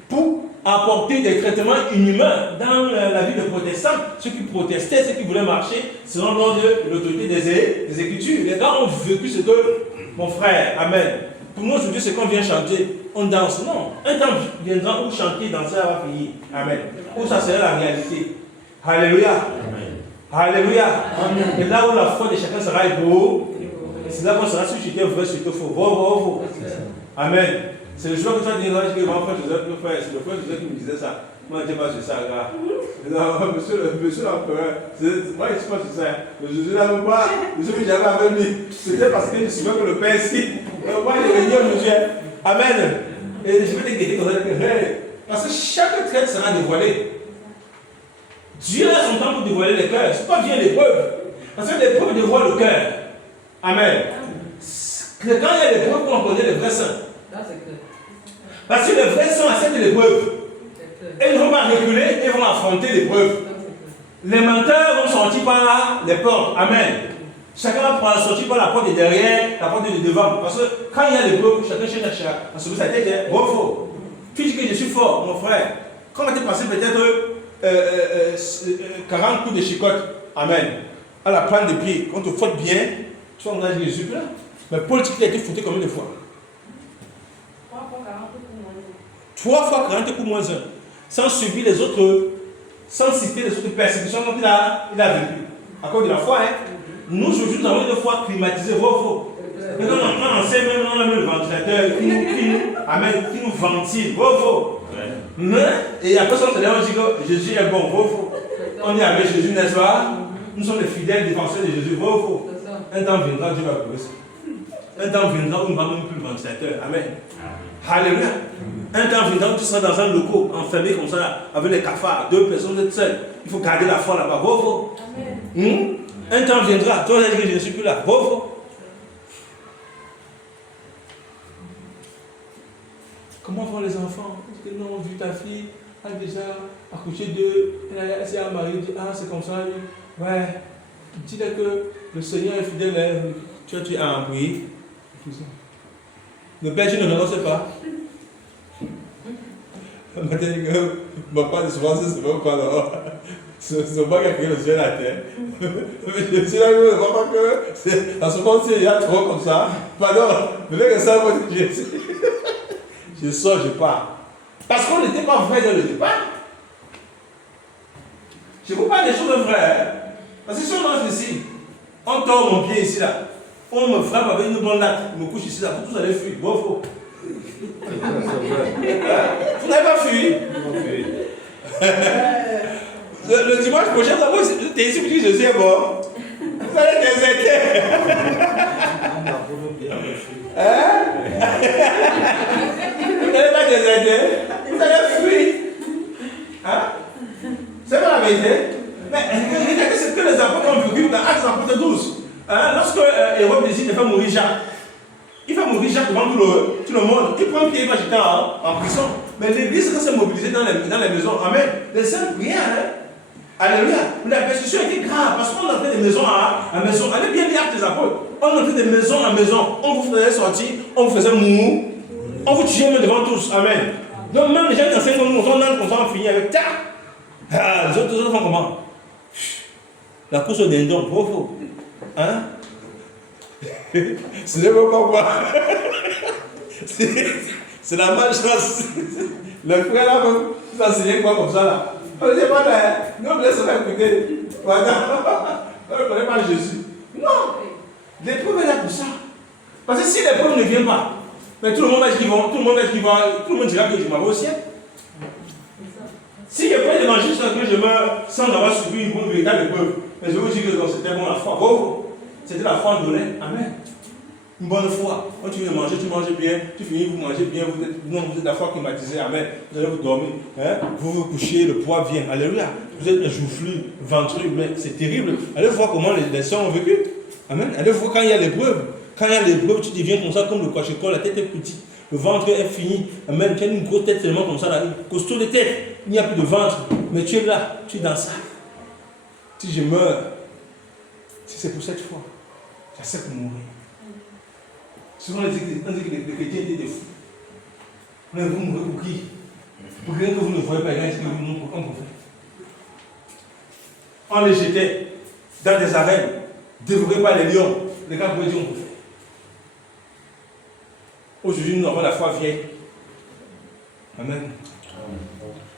Pour apporter des traitements inhumains dans la vie des protestants. Ceux qui protestaient, ceux qui voulaient marcher selon l'ordre de l'autorité des Écritures. Les gars ont vécu ce que, mon frère, amen. Pour nous aujourd'hui, c'est qu'on vient chanter, on danse. Non. Un temps viendra où chanter, danser va finir. Amen. Où ça sera la réalité. Alléluia. Amen. Alléluia. Amen. Et là où la foi de chacun sera beau, c'est là qu'on sera si tu es vrai, si tu es faux. Faux. Amen. C'est le jour que tu as dit, que mon frère Joseph, c'est le frère Joseph qui me disait ça. Moi, je n'étais pas sur ça, gars. Non, monsieur l'empereur, moi, je ne suis pas sur ça. Mais je n'avais pas, je que j'avais avec lui. C'était parce que je suis que le Père ici. Moi, j'ai venu aujourd'hui. Amen. Et je vais te guider comme ça. Parce que chaque traite sera dévoilée. Dieu a son temps pour dévoiler les cœurs. Ce n'est pas bien l'épreuve. Parce que l'épreuve dévoile le cœur. Amen. Quand il y a l'épreuve, on connaît les vrais saints. Parce que les vrais saints acceptent l'épreuve. Et ils ne vont pas reculer, ils vont affronter l'épreuve. Les menteurs vont sortir par les portes. Amen. Chacun va sortir par la porte de derrière, la porte de devant. Parce que quand il y a l'épreuve, chacun cherche à sauver sa tête. Bon, faux. Tu dis que je suis fort, mon frère. Quand on a passé peut-être 40 coups de chicotte, amen, à la pointe de pied, quand on faute bien, tu vois, on a dit Jésus là. Mais Paul dit qu'il a été foutu combien de fois? 3 fois 40 coups moins 1. Sans subir les autres, sans citer les autres persécutions dont il a vécu. À cause de la foi, hein. Nous, aujourd'hui, nous avons une foi climatisée, faux. Et quand on enseigne, même on a mis le ventilateur qui nous ventile, faux. Et après ça, on dit que Jésus est bon, faux. On est avec Jésus, n'est-ce pas? Nous sommes les fidèles défenseurs de Jésus, faux. Un temps viendra, Dieu va prouver ça. Un temps viendra où on ne va même plus le ventilateur. Amen. Alléluia. Un temps viendra où tu seras dans un local, enfermé comme ça, avec les cafards, 2 personnes, vous êtes seuls. Il faut garder la foi là-bas. Faux. Un temps viendra, toi, tu as dit que je ne suis plus là. Faux. Comment vont les enfants? Parce que non, vu ta fille, elle a déjà accouché d'eux, elle s'est mariée, dit ah, c'est comme ça. Ouais. Dis-le que le Seigneur est fidèle, tu as embrouillé. Le Père, tu ne renonces pas. Ma part de souvent, c'est pas alors. C'est pas qu'il a créé le ciel et la terre. Je suis là, je ne vois pas que dans ce monde, il y a trop comme ça. Pardon, venez que ça, moi, je sors, je pars. Parce qu'on n'était pas vrai dans le départ. Je ne vous parle des choses vraies. Parce que si on lance ici, on tord mon pied ici, là. On me frappe avec une bonne latte, je me couche ici, là, vous tous allez fuir. Bon, faux. Vous n'avez pas fui. Le dimanche prochain, tu es ici, tu dis je sais bon. Vous allez déserter. Vous n'allez pas déserter. Vous allez fuir. Hein? C'est pas la vérité. Mais regardez ce que les apôtres ont vécu dans Actes chapitre 12. Hein, lorsque Hérode décide de faire mourir Jacques, il fait mourir Jacques devant tout le monde. Il prend Pierre et va jeter en prison. Mais l'église s'est mobilisée dans les maisons. Amen. Les saints priaient. Hein? Alléluia. Mais la persécution était grave parce qu'on entrait de maison à maison. Allez bien lire Actes des Apôtres. On entrait de maison à maison. On vous faisait sortir, on vous faisait mourir. On vous tuait même devant tous. Amen. Donc même les gens qui enseignent comme nous, on entre, on finit avec ta. Ah, les autres font comment? La course au dindon, pauvre. Hein? Ce n'est pas moi. C'est la malchance. Le frère là, vous enseignez quoi comme ça là? On ne sait pas là. Nous, on laisse ça écouter. Voilà. On ne connaît pas Jésus. Non. L'épreuve est là pour ça. Parce que si l'épreuve ne vient pas, mais tout le monde va dire tout le monde dira que je m'en vais au ciel. Si je prends l'évangile sur que je meurs sans avoir subi une véritable épreuve, mais je vous dis que c'était bon la foi. Oh, c'était la foi donnée. Amen. Une bonne foi. Quand tu viens de manger, tu manges bien, tu finis, vous mangez bien, vous êtes la foi climatisée. Amen. Vous allez vous dormir. Hein? Vous vous couchez, le poids vient. Alléluia. Vous êtes un joufflu, ventru, mais c'est terrible. Allez voir comment les saints ont vécu. Amen. Allez voir quand il y a l'épreuve. Quand il y a l'épreuve, tu deviens comme ça, comme le kwashiko, la tête est petite. Le ventre est fini. Amen. Tu as une grosse tête seulement comme ça, là, costaud de tête. Il n'y a plus de ventre. Mais tu es là, tu es dans ça. Si je meurs, si c'est pour cette fois, j'accepte de mourir. Souvent, on dit que les chrétiens étaient des fous. Mais vous mourrez pour qui? Pour quelqu'un que vous ne voyez pas, il y a que vous mourrez pour comment vous faites. On les jetait dans des arènes, dévorés par les lions. Les gars pouvaient dire on peut faire. Aujourd'hui, nous avons la foi vieille. Amen.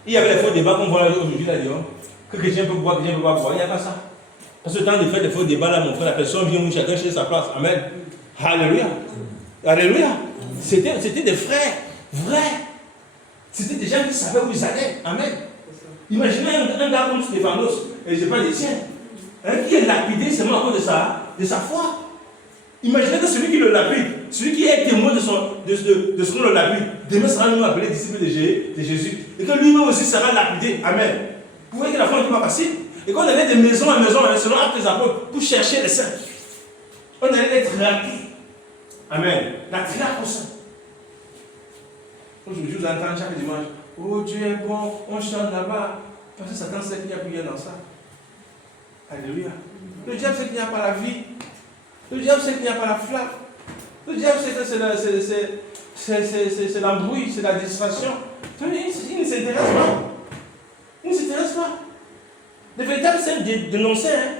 Il y avait les faux débats qu'on voit aujourd'hui là-dedans. Que chrétien peut boire, chrétien ne peut pas boire. Il n'y a pas ça. Parce que tant de faire des faux débats là, mon frère, la personne vient où chacun chez sa place. Amen. Alléluia. Alléluia. C'était des frères vrais. C'était des gens qui savaient où ils allaient. Amen. Imaginez un gars comme Stéphanos, et je ne sais pas les tiens, qui est lapidé seulement à cause de sa foi. Imaginez que celui qui le lapide, celui qui est témoin de ce qu'on le lapide, demain sera nous appelé disciple de Jésus. Et que lui-même aussi sera lapidé. Amen. Vous voyez que la foi n'est pas facile. Et qu'on allait de maison à maison, selon Actes des Apôtres, pour chercher les saints. On allait être traqués. Amen. La traque au sein. Aujourd'hui, vous entendez chaque dimanche. Oh Dieu est bon, on chante là-bas. Parce que Satan sait qu'il n'y a plus rien dans ça. Alléluia. Le diable sait qu'il n'y a pas la vie. Le diable sait qu'il n'y a pas la flamme. Le diable sait que c'est l'embrouille, c'est la distraction. Il ne s'intéresse pas. Il ne s'intéresse pas. Le véritable saint dénonçait. Hein.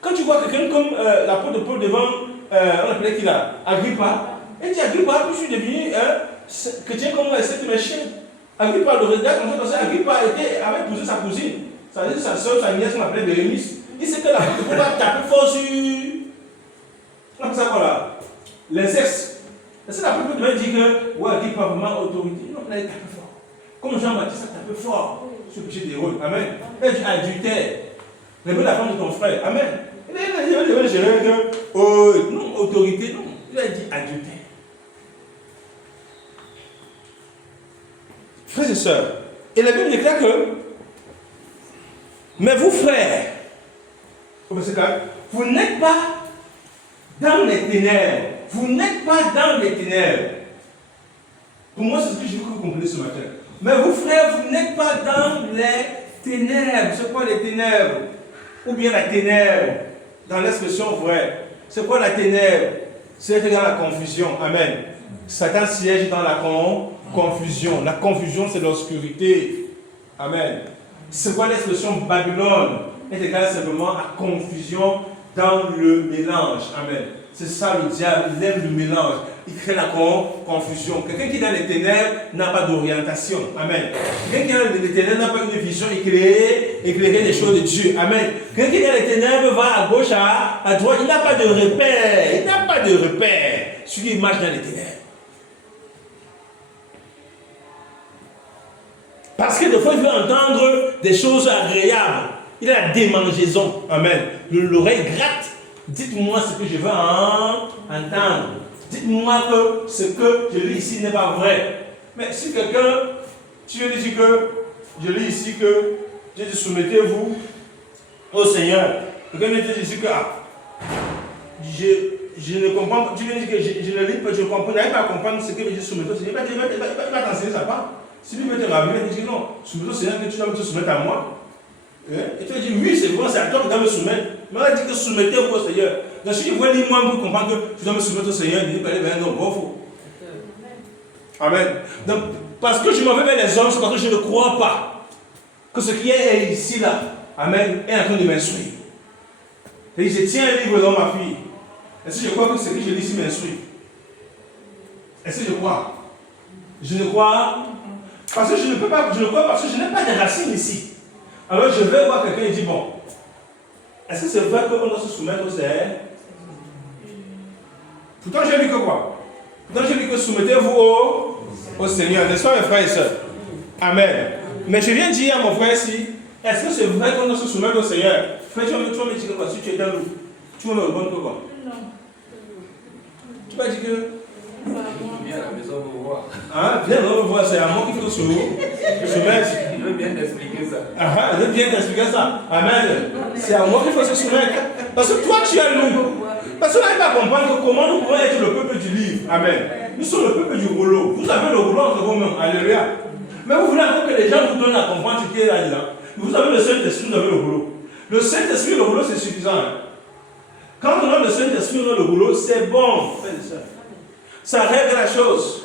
Quand tu vois quelqu'un comme l'apôtre Paul devant, on appelait qui là, Agrippa, il dit Agrippa, je suis devenu chrétien comme moi, c'est mes chiens. Agrippa le regarde comme ça, Agrippa avait épousé sa cousine, sa soeur, sa nièce, on appelait Bérénice. Il sait que l'apôtre Paul va taper fort sur. On appelle ça quoi là? L'inceste. C'est l'apôtre Paul dit que, ouais, Agrippa vraiment autorité. Non, il a tapé fort. Comme Jean-Baptiste a tapé fort sur le péché d'Hérode. Amen. Il a dit adultère. Révèle la femme de ton frère. Amen. Il a dit que, non, autorité, non. Il a dit adultère. Frères et sœurs, et la Bible déclare que, mais vous frères, vous n'êtes pas dans les ténèbres. Vous n'êtes pas dans les ténèbres. Pour moi, c'est ce que je veux que vous compreniez ce matin. Mais vous frères, vous n'êtes pas dans les ténèbres. C'est quoi les ténèbres? Ou bien la ténèbre, dans l'expression vraie. C'est quoi la ténèbre? C'est dans la confusion. Amen. Satan siège dans la confusion. La confusion, c'est l'obscurité. Amen. C'est quoi l'expression Babylone? Est égale simplement à confusion dans le mélange. Amen. C'est ça le diable, il aime le mélange. Il crée la confusion. Quelqu'un qui est dans les ténèbres n'a pas d'orientation. Amen. Quelqu'un qui est dans les ténèbres n'a pas une vision éclairée des choses de Dieu. Amen. Quelqu'un qui est dans les ténèbres va à gauche, à droite. Il n'a pas de repère. Il n'a pas de repère. Celui qui marche dans les ténèbres. Parce que des fois, il veut entendre des choses agréables. Il a la démangeaison. Amen. L'oreille gratte. Dites-moi ce que je veux entendre. Dites-moi que ce que je lis ici n'est pas vrai. Mais si quelqu'un, tu veux dire que je lis ici que Dieu dit soumettez-vous au Seigneur. Quelqu'un vient te dire que je ne comprends pas. Tu viens de dire que je ne lis pas, je comprends, n'arrive pas à comprendre ce que veut dire soumettre au Seigneur. Il va t'enseigner ça pas. Si lui veut te raviver, il va te dire non, soumettre au Seigneur, que tu dois te soumettre à moi. Et tu vas dire oui, c'est bon, c'est à toi que tu dois me soumettre. Mais on a dit que soumettez-vous au Seigneur. Donc si je vois lire moi pour comprendre que tu dois me soumettre au Seigneur, il dit non, bon, faux. Amen. Donc, parce que je m'en vais vers les hommes, c'est parce que je ne crois pas que ce qui est ici, là, amen, est en train de m'instruire. Et je tiens un livre dans ma fille. Est-ce que je crois que ce que je lis ici m'instruit? Est-ce que je crois? Je ne crois parce que je ne peux pas, je ne crois parce que je n'ai pas de racines ici. Alors je vais voir quelqu'un et dire bon, est-ce que c'est vrai qu'on doit se soumettre au Seigneur? Pourtant j'ai lu que quoi? Pourtant j'ai lu que soumettez-vous au Seigneur, n'est-ce pas mes frères et sœurs? Amen. Mais je viens dire à mon frère ici, est-ce que c'est vrai qu'on doit se soumettre au Seigneur? Frère, tu vas me dire que quoi? Si tu es dans l'eau, tu vas me répondre que quoi? Non. Tu vas dire que viens à la maison me voir. Ah, viens me voir, c'est à moi qu'il faut se soumettre. Il veut bien t'expliquer ça. Ah, il veut bien t'expliquer ça. Amen. C'est à moi qu'il faut se soumettre. Parce que toi, tu as lu. Parce qu'on n'arrive pas à comprendre comment nous pouvons être le peuple du livre. Amen. Nous sommes le peuple du rouleau. Vous avez le rouleau entre vos mains. Alléluia. Mais vous voulez encore que les gens vous donnent à comprendre ce qui est là-dedans. Vous avez le Saint-Esprit, vous avez le rouleau. Le Saint-Esprit et le rouleau, c'est suffisant. Hein? Quand on a le Saint-Esprit et le rouleau, c'est bon. Ça règle la chose.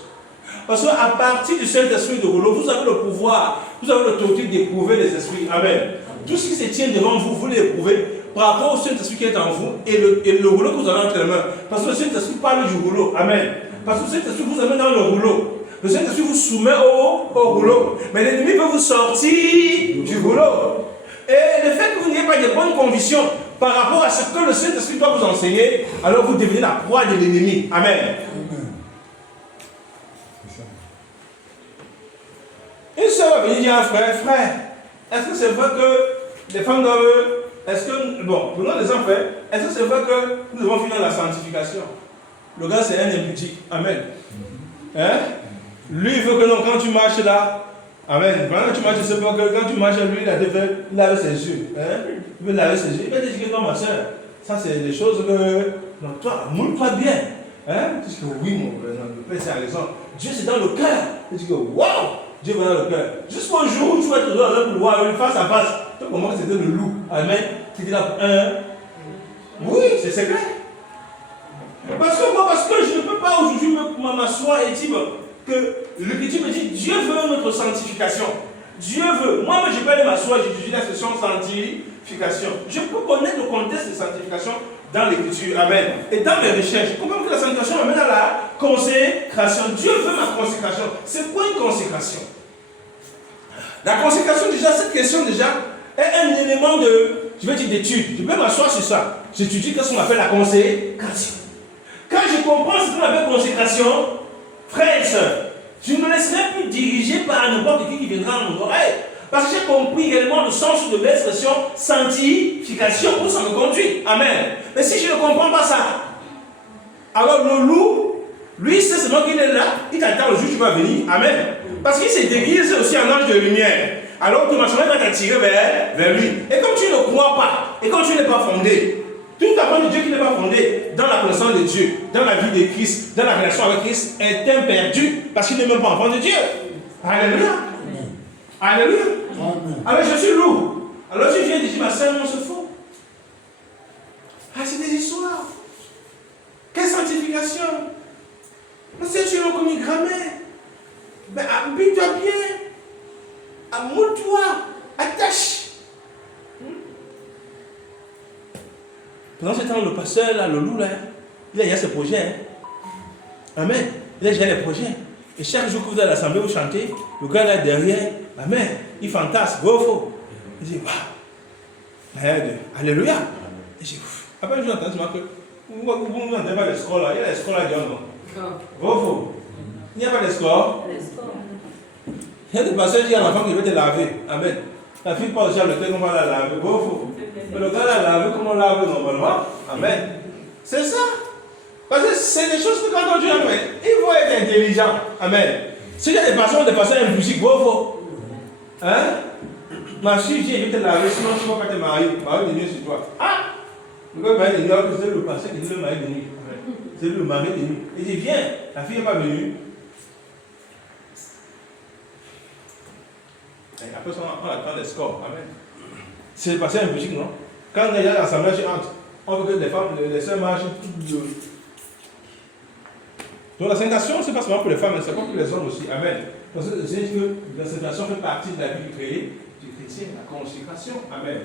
Parce qu'à partir du Saint-Esprit et du rouleau, vous avez le pouvoir, vous avez l'autorité d'éprouver les esprits. Amen. Tout ce qui se tient devant vous, vous l'éprouvez par rapport au Saint-Esprit qui est en vous et le rouleau que vous avez entre les mains. Parce que le Saint-Esprit parle du rouleau. Amen. Parce que le Saint-Esprit vous amène dans le rouleau. Le Saint-Esprit vous soumet au rouleau. Mais l'ennemi peut vous sortir du rouleau. Et le fait que vous n'ayez pas de bonnes convictions par rapport à ce que le Saint-Esprit doit vous enseigner, alors vous devenez la proie de l'ennemi. Amen. Une soeur va venir dire à un frère, est-ce que c'est vrai que les femmes doivent... Est-ce que... Bon, prenons l'exemple, frère. Est-ce que c'est vrai que nous devons finir la sanctification? Le gars, c'est un impudique. Amen. Hein? Lui, il veut que non, quand tu marches là, amen. Quand tu marches, c'est pas que quand tu marches, lui, il a fait laver ses yeux. Hein? Il veut laver ses yeux. Il va te dire que non, ma soeur, ça c'est des choses que... Non, toi, moule-toi bien. Hein? Tu dis que oui, mon frère, le Père, c'est raison. Dieu, c'est dans le cœur. Tu dis que waouh! Dieu va dans le cœur. Jusqu'au jour où tu vas te dans un couloir, face à face, tu comprends que c'était le loup. Amen. Tu dis là, oui, c'est clair. Parce que je ne peux pas aujourd'hui m'asseoir et dire que l'Écriture me dit Dieu veut notre sanctification. Dieu veut. Moi, je peux aller m'asseoir, j'étudie la session sanctification. Je peux connaître le contexte de sanctification dans l'Écriture. Amen. Et dans mes recherches, je comprends que la sanctification m'amène à la consécration. Dieu veut ma consécration. C'est quoi une consécration? La consécration, déjà, cette question déjà est un élément de, je vais dire, d'étude. Je peux m'asseoir sur ça. J'étudie ce qu'on appelle la consécration. Quand je comprends ce qu'on appelle consécration, frères et sœurs, je ne me laisserai plus diriger par n'importe qui viendra dans mon oreille. Parce que j'ai compris également le sens de l'expression sanctification où ça me conduit. Amen. Mais si je ne comprends pas ça, alors le loup, lui, c'est seulement qu'il est là, il t'attend le jour où tu vas venir. Amen. Parce qu'il s'est déguisé aussi en ange de lumière. Alors automatiquement, il va t'attirer vers lui. Et comme tu ne crois pas, et comme tu n'es pas fondé, tout apprend de Dieu qui n'est pas fondé dans la connaissance de Dieu, dans la vie de Christ, dans la relation avec Christ, est un perdu parce qu'il n'est même pas enfant de Dieu. Alléluia. Alléluia. Alors je suis lourd. Alors tu viens de dire, ma soeur, non, c'est faux. Ah, c'est des histoires. Quelle sanctification? Mais c'est tu l'as commis grammaire. Mais habille-toi bien. Amoule-toi. Attache. Pendant ce temps, le pasteur, là, le loup, là, il a ses projets. Hein. Amen. Il a déjà les projets. Et chaque jour que vous êtes à l'assemblée, vous chantez, le gars là derrière, amen, il fantasme, beau faux. Il dit, waouh. Alléluia. Et j'ai dit, après je entends que vous n'entendez pas les scores là, il y a les scores là dedans. Beau faux. Il n'y a pas de score. Il y a des pasteurs qui disent à l'enfant qu'il veut te laver. Amen. La fille parle déjà le temps qu'on va la laver. Beau faux. Mais le gars l'a lavé comme on lave normalement. Amen. C'est ça. Parce que c'est des choses que quand on dit, il faut être intelligent. Amen. S'il y a des personnes impulsives, beau. Hein? Ma fille, je vais te laver, sinon tu ne vas pas te marier. Marie de mieux sur toi. Ah! Le mari de nuit, alors que c'est le pasteur qui dit le mari de nuit. C'est le mari de nuit. Il dit, viens, la fille n'est pas venue. Et après, on attend les scores. Amen. C'est passé un logique, non? Quand on est à l'assemblage, on veut que les femmes, les sœurs marchent toutes deux. Donc la sanctification, ce n'est pas seulement pour les femmes, mais c'est pour les hommes aussi. Amen. Parce que c'est que la sanctification fait partie de la vie du chrétien, la consécration. Amen.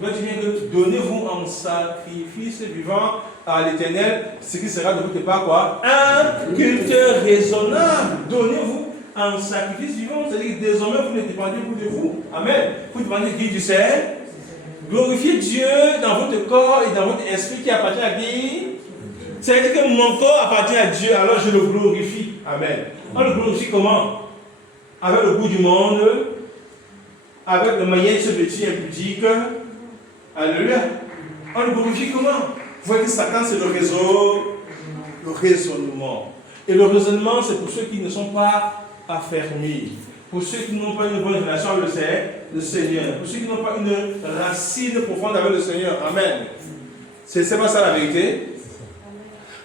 Donc tu viens de donnez-vous en sacrifice vivant à l'Éternel, ce qui sera de votre part quoi? Un culte raisonnable. Donnez-vous en sacrifice vivant, c'est-à-dire que désormais vous ne dépendez plus de vous. Amen. Vous dépendez de qui tu sais? Glorifiez Dieu dans votre corps et dans votre esprit qui appartient à qui? C'est-à-dire que mon corps appartient à Dieu, alors je le glorifie. Amen. On le glorifie comment? Avec le goût du monde, avec le moyen de se vêtir impudique. Alléluia. On le glorifie comment? Vous voyez que Satan, c'est le raisonnement. Et le raisonnement, c'est pour ceux qui ne sont pas affermis. Pour ceux qui n'ont pas une bonne relation avec le Seigneur. Pour ceux qui n'ont pas une racine profonde avec le Seigneur. Amen. C'est pas ça la vérité.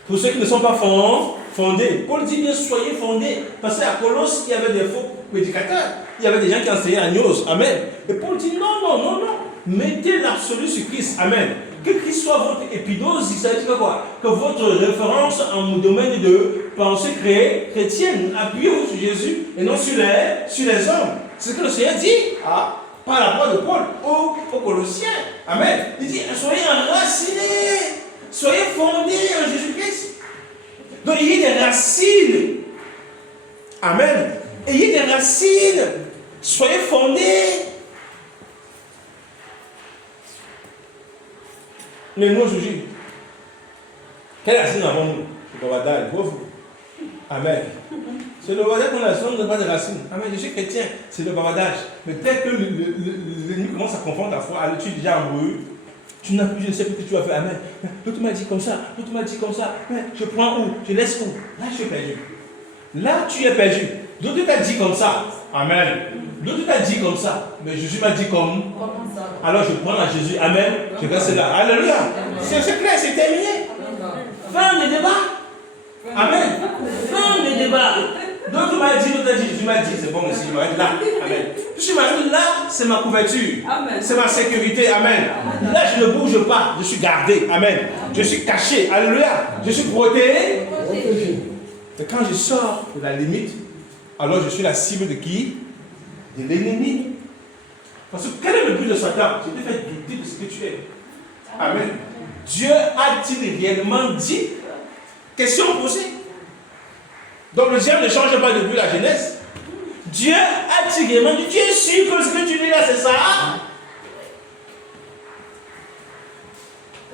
Pour ceux qui ne sont pas fondés. Paul dit bien soyez fondés. Parce qu'à Colosse, il y avait des faux prédicateurs. Il y avait des gens qui enseignaient à Gnos. Amen. Et Paul dit non. Mettez l'absolu sur Christ. Amen. Que Christ soit votre épidose, ça veut dire quoi? Que votre référence en domaine de pensée chrétienne, appuyez-vous sur Jésus et non sur les hommes. C'est ce que le Seigneur dit par la voix de Paul aux Colossiens. Amen. Il dit soyez enracinés, soyez fondés en Jésus-Christ. Donc il y a des racines. Amen. Ayez des racines. Soyez fondés. Mais nous aujourd'hui, quelle racine avons-nous? Le bavardage, vous. Amen. C'est le bavardage qu'on a, on n'a pas de racines. Amen. Je suis chrétien, c'est le bavardage. Mais dès que l'ennemi commence à confondre ta foi, tu es déjà amoureux, tu n'as plus, je ne sais plus ce que tu as fait. Amen. L'autre m'a dit comme ça, l'autre m'a dit comme ça. Mais je prends où? Je laisse où? Là, je suis perdu. Là, tu es perdu. L'autre t'a dit comme ça. Amen. L'autre t'a dit comme ça. Mais Jésus m'a dit comme ça. Alors je prends à Jésus. Amen. Je reste là. Alléluia. C'est clair, c'est terminé. Fin de débat. Amen. Fin de débat. L'autre m'a dit, Jésus m'a dit, c'est bon aussi, je m'arrête là. Amen. Puis je m'arrête là, c'est ma couverture. C'est ma sécurité. Amen. Là, je ne bouge pas. Je suis gardé. Amen. Je suis caché. Alléluia. Je suis protégé. Et quand je sors de la limite, alors je suis la cible de qui? De l'ennemi. Parce que quel est le but de Satan? C'est de te faire douter de ce que tu es. Amen. Dieu a-t-il réellement dit? Question posée. Donc le diable ne change pas depuis la Genèse. Dieu a-t-il réellement dit? Tu es sûr que ce que tu dis là c'est ça?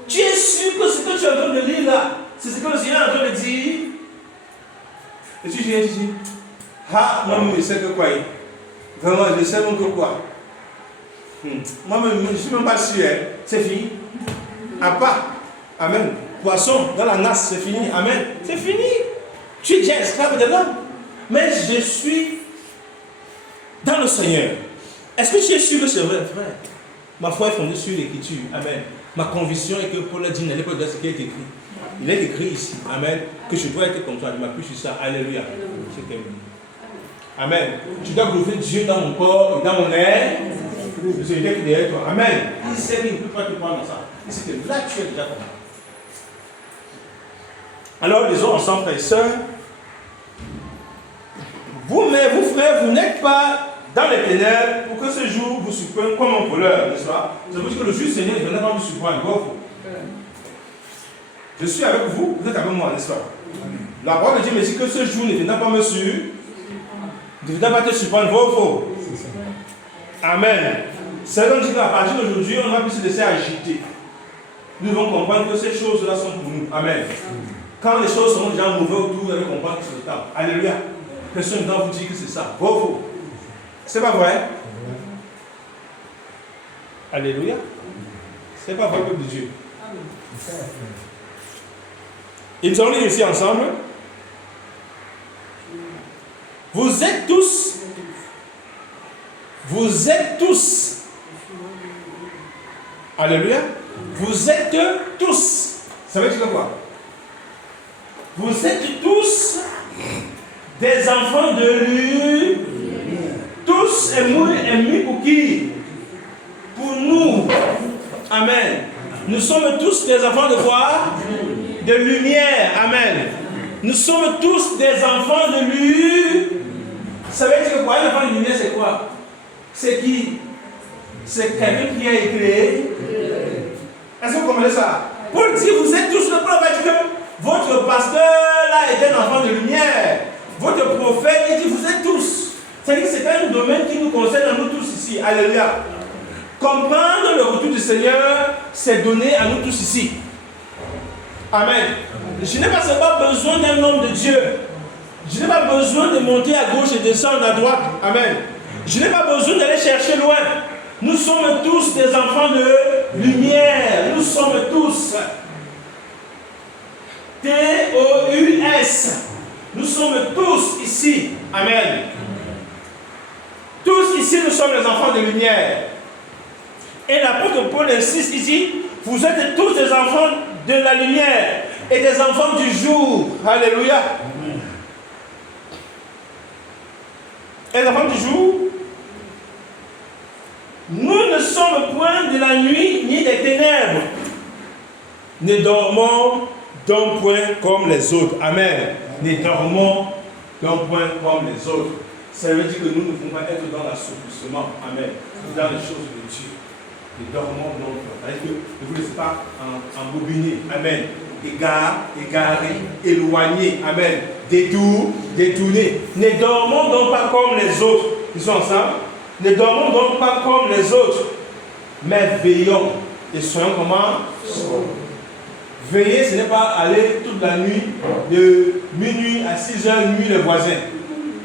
Tu es sûr que ce que tu es en train de lire là, c'est ce que le Seigneur est en train de dire? Et tu viens ici. Moi-même, je sais que quoi. Vraiment, je sais même que quoi. Moi-même, je ne suis même pas sûr. C'est fini. À part. Amen. Poisson dans la nasse, c'est fini. Amen. C'est fini. Tu es déjà esclave de l'homme. Mais je suis dans le Seigneur. Est-ce que tu es sûr que c'est vrai, frère? Ma foi est fondée sur l'écriture. Amen. Ma conviction est que Paul a dit n'allez pas de ce qui est écrit. Il est écrit ici. Amen. Que je dois être comme toi. Je m'appuie sur ça. Alléluia. C'est terminé. Amen. Tu dois glorifier Dieu dans mon corps et dans mon air. Le Seigneur qui est derrière toi. Amen. Il sait qu'il ne peut pas te prendre dans ça. Et c'est que là, tu es déjà comme ça. Alors, lisons ensemble, frères et sœurs. Vous, mais vous, frères, vous n'êtes pas dans les ténèbres pour que ce jour vous surprenne comme un voleur, n'est-ce pas? Ça veut dire que le juge Seigneur ne viendra pas vous surprendre. Je suis avec vous, vous êtes avec moi, n'est-ce pas? La parole de Dieu me dit que ce jour ne viendra pas me surprendre. Ne viendra pas te surprendre, vrai ou faux? Amen. C'est donc qu'à partir d'aujourd'hui, on va plus se laisser agiter. Nous devons comprendre que ces choses-là sont pour nous. Amen. Quand les choses seront déjà mauvaises autour, vous allez comprendre que c'est le temps. Alléluia. Personne ne doit vous dire que c'est ça. Vrai ou faux? C'est pas vrai? Alléluia. C'est pas vrai, peuple de Dieu. Ils ont lu ici ensemble. Vous êtes tous. Alléluia. Vous êtes tous. Ça veut dire quoi? Vous êtes tous des enfants de lui. Tous émus pour qui? Pour nous. Amen. Nous sommes tous des enfants de quoi? De lumière. Amen. Nous sommes tous des enfants de lui. Ça veut dire quoi? Un enfant de lumière, c'est quoi? C'est qui? C'est quelqu'un qui a été créé. Est-ce que vous comprenez ça? Paul dit, vous êtes tous, le prophète dit que votre pasteur là est un enfant de lumière. Votre prophète, il dit, vous êtes tous. C'est-à-dire que c'est un domaine qui nous concerne à nous tous ici. Alléluia. Comprendre le retour du Seigneur, c'est donné à nous tous ici. Amen. Je n'ai pas seulement besoin d'un homme de Dieu. Je n'ai pas besoin de monter à gauche et descendre à droite. Amen. Je n'ai pas besoin d'aller chercher loin. Nous sommes tous des enfants de lumière. Nous sommes tous. T-O-U-S. Nous sommes tous ici. Amen. Tous ici, nous sommes les enfants de lumière. Et l'apôtre Paul insiste ici, vous êtes tous des enfants de la lumière et des enfants du jour. Alléluia. Et les enfants du jour, nous ne sommes point de la nuit ni des ténèbres. Ne dormons d'un point comme les autres. Amen. Ne dormons d'un point comme les autres. Ça veut dire que nous ne pouvons pas être dans l'assouplissement. Amen. Dans les choses de Dieu. Ne dormons donc pas. C'est-à-dire que ne vous laissez pas embobiner. Amen. Égaré, éloigné. Amen. Détourné. Ne dormons donc pas comme les autres. Ils sont ensemble. Ne dormons donc pas comme les autres. Mais veillons. Et soyons comment? Veiller, ce n'est pas aller toute la nuit, de minuit à 6h, nuit les voisins.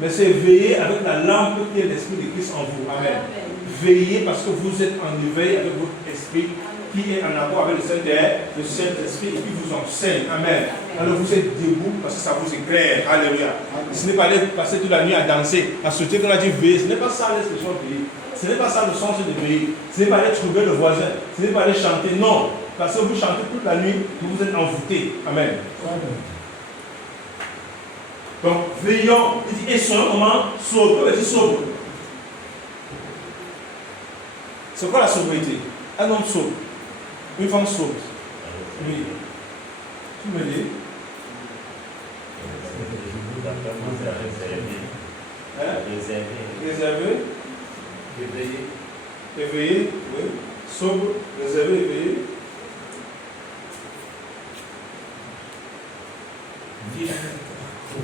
Mais c'est veiller avec la lampe qui est l'Esprit de Christ en vous. Amen. Veillez parce que vous êtes en éveil avec votre esprit qui est en accord avec le Saint-Esprit et qui vous enseigne. Amen. Alors vous êtes debout parce que ça vous éclaire. Alléluia. Ce n'est pas aller passer toute la nuit à danser, à sauter quand on a dit veiller. Ce n'est pas ça l'expression veiller. Ce n'est pas ça le sens de veiller. Ce n'est pas aller trouver le voisin. Ce n'est pas aller chanter. Non. Parce que vous chantez toute la nuit et vous êtes envoûté. Amen. Donc, veillons. Il dit, et soyons comment? Sobre. Il dit sobre. C'est quoi la sobriété? Un homme sobre. Une femme sobre. Oui. Tu me dis? Réservé. Éveillé. Oui. Sobre. Réservé. Éveillé.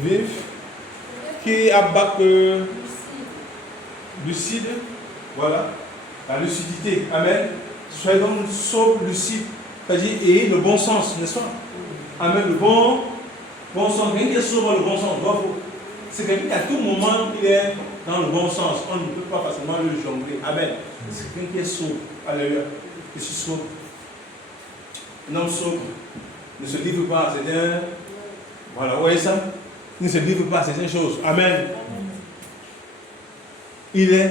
Vif. Qui abat lucide. Voilà. La lucidité. Amen. Soyez donc sobre, lucide. C'est-à-dire, ayez le bon sens, n'est-ce pas? Amen. Le bon sens. Quelqu'un qui est sobre, le bon sens. C'est quelqu'un qui à tout moment il est dans le bon sens. On ne peut pas facilement le jongler. Amen. C'est quelqu'un qui est sobre. Alléluia. Je suis sobre. Un homme sobre ne se livre pas à certains. Voilà, vous voyez ça? Il ne se livre pas à certaines choses. Amen. Il est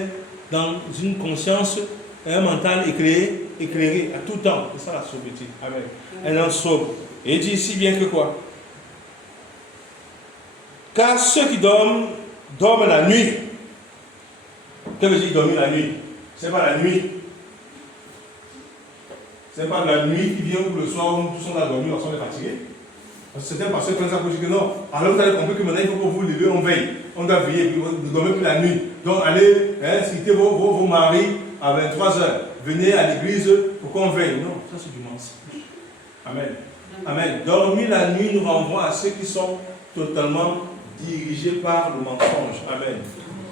dans une conscience, un mental éclairé à tout temps. C'est ça la sobriété. Amen. Un homme sobre. Et il dit ici bien que quoi? Car ceux qui dorment la nuit. Qu'est-ce que veut dire dormir la nuit? C'est pas la nuit. C'est pas la nuit qui vient où le soir où nous tous on a dormi, on est fatigués. Certains pasteurs prennent ça pour dire que non. Alors vous avez compris que maintenant il faut que vous lever, on veille. On doit veiller, vous ne dormez plus la nuit. Donc allez, citez vos maris à 23h. Venez à l'église pour qu'on veille. Non, ça c'est du mensonge. Amen. Amen. Dormir la nuit nous renvoie à ceux qui sont totalement dirigés par le mensonge. Amen.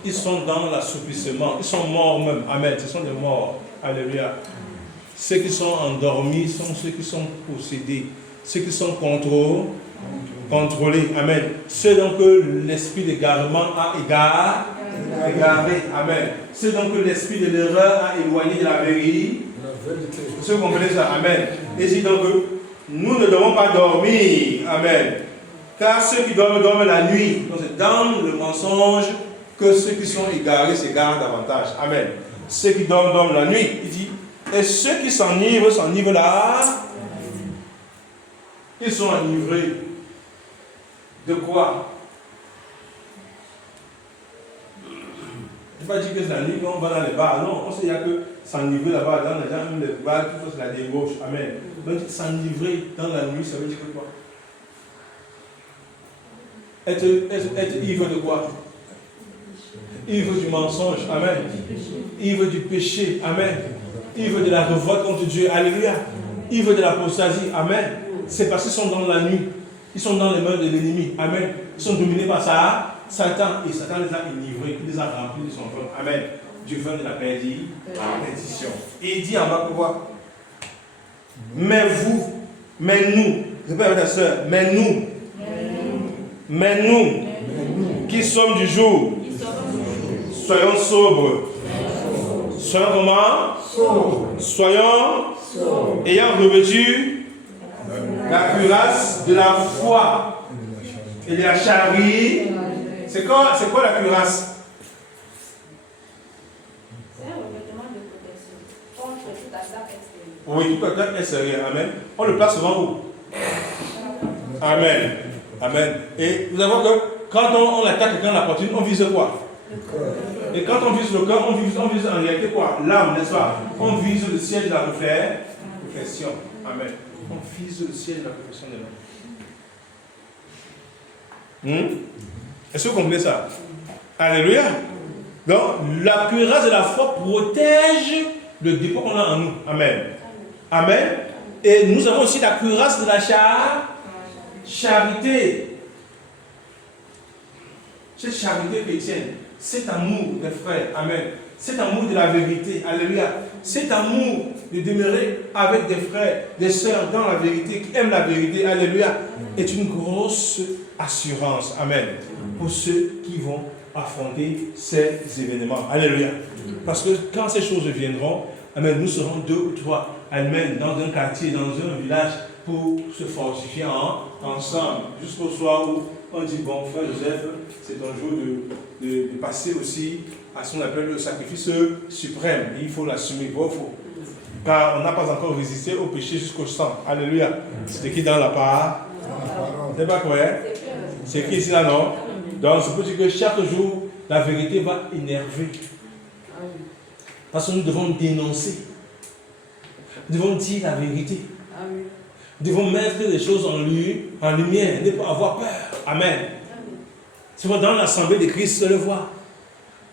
Ils sont dans l'assouplissement. Ils sont morts même. Amen. Ce sont des morts. Alléluia. Ceux qui sont endormis sont ceux qui sont possédés. Ceux qui sont contrôlés. Amen. Ceux donc que l'esprit d'égarement a égaré. Amen. Ceux donc que l'esprit de l'erreur a éloigné de la vérité. Ceux qui comprenez ça. Amen. Et dit donc que nous ne devons pas dormir. Amen. Car ceux qui dorment la nuit. Donc c'est dans le mensonge que ceux qui sont égarés s'égarent davantage. Amen. Ceux qui dorment la nuit. Il dit, Et ceux qui s'enivrent là. Ils sont enivrés. De quoi? Je ne vais pas dire que c'est la nuit quand on va dans les bars. Non, on sait qu'il n'y a que s'enivrer là-bas, dans les bars, tout ça, c'est la débauche. Amen. Donc, s'enivrer dans la nuit, ça veut dire quoi? Être ivre de quoi? Ivre du mensonge. Amen. Ivre du péché. Amen. Ivre de la révolte contre Dieu. Alléluia. Ivre de l'apostasie. Amen. C'est parce qu'ils sont dans la nuit. Ils sont dans les mains de l'ennemi. Amen. Ils sont dominés par ça. Satan. Et Satan les a enivrés. Il les a remplis de son vin. Amen. Du vin de la perdition. Et il dit en bas quoi? Mais vous, mais nous, répète ta soeur, mais nous, qui sommes du jour, soyons sobres. Soyons comment? Soyons ayant revêtu la cuirasse de la foi et de la charité. C'est quoi la cuirasse? C'est un revêtement de protection contre toute attaque extérieure. Oui, toute attaque extérieure. Amen. On le place souvent où? Amen. Amen. Et vous savez que quand on attaque quelqu'un la poitrine, on vise quoi? Et quand on vise le cœur, on vise en réalité quoi? L'âme, n'est-ce pas? On vise le siège de la perfection. Amen. On vise le siège de la perfection de l'homme. Est-ce que vous comprenez ça? Alléluia. Donc, la cuirasse de la foi protège le dépôt qu'on a en nous. Amen. Amen. Et nous avons aussi la cuirasse de la charité. Cette charité chrétienne, cet amour des frères, amen. Cet amour de la vérité, alléluia. Cet amour de demeurer avec des frères, des sœurs dans la vérité, qui aiment la vérité, alléluia, est une grosse assurance, amen, pour ceux qui vont affronter ces événements, alléluia. Parce que quand ces choses viendront, amen, nous serons 2 ou 3, amen, dans un quartier, dans un village, pour se fortifier ensemble, jusqu'au soir où on dit, bon, frère Joseph, c'est un jour de passer aussi à ce qu'on appelle le sacrifice suprême. Et il faut l'assumer, faux. Car on n'a pas encore résisté au péché jusqu'au sang. Alléluia. C'est écrit dans la parole. C'est pas quoi, hein? C'est écrit ici, là, non? Donc, c'est pour dire que chaque jour, la vérité va énerver. Parce que nous devons dénoncer. Nous devons dire la vérité. Nous devons mettre les choses en lumière, ne pas avoir peur. Amen. C'est dans l'assemblée de Christ, je le vois.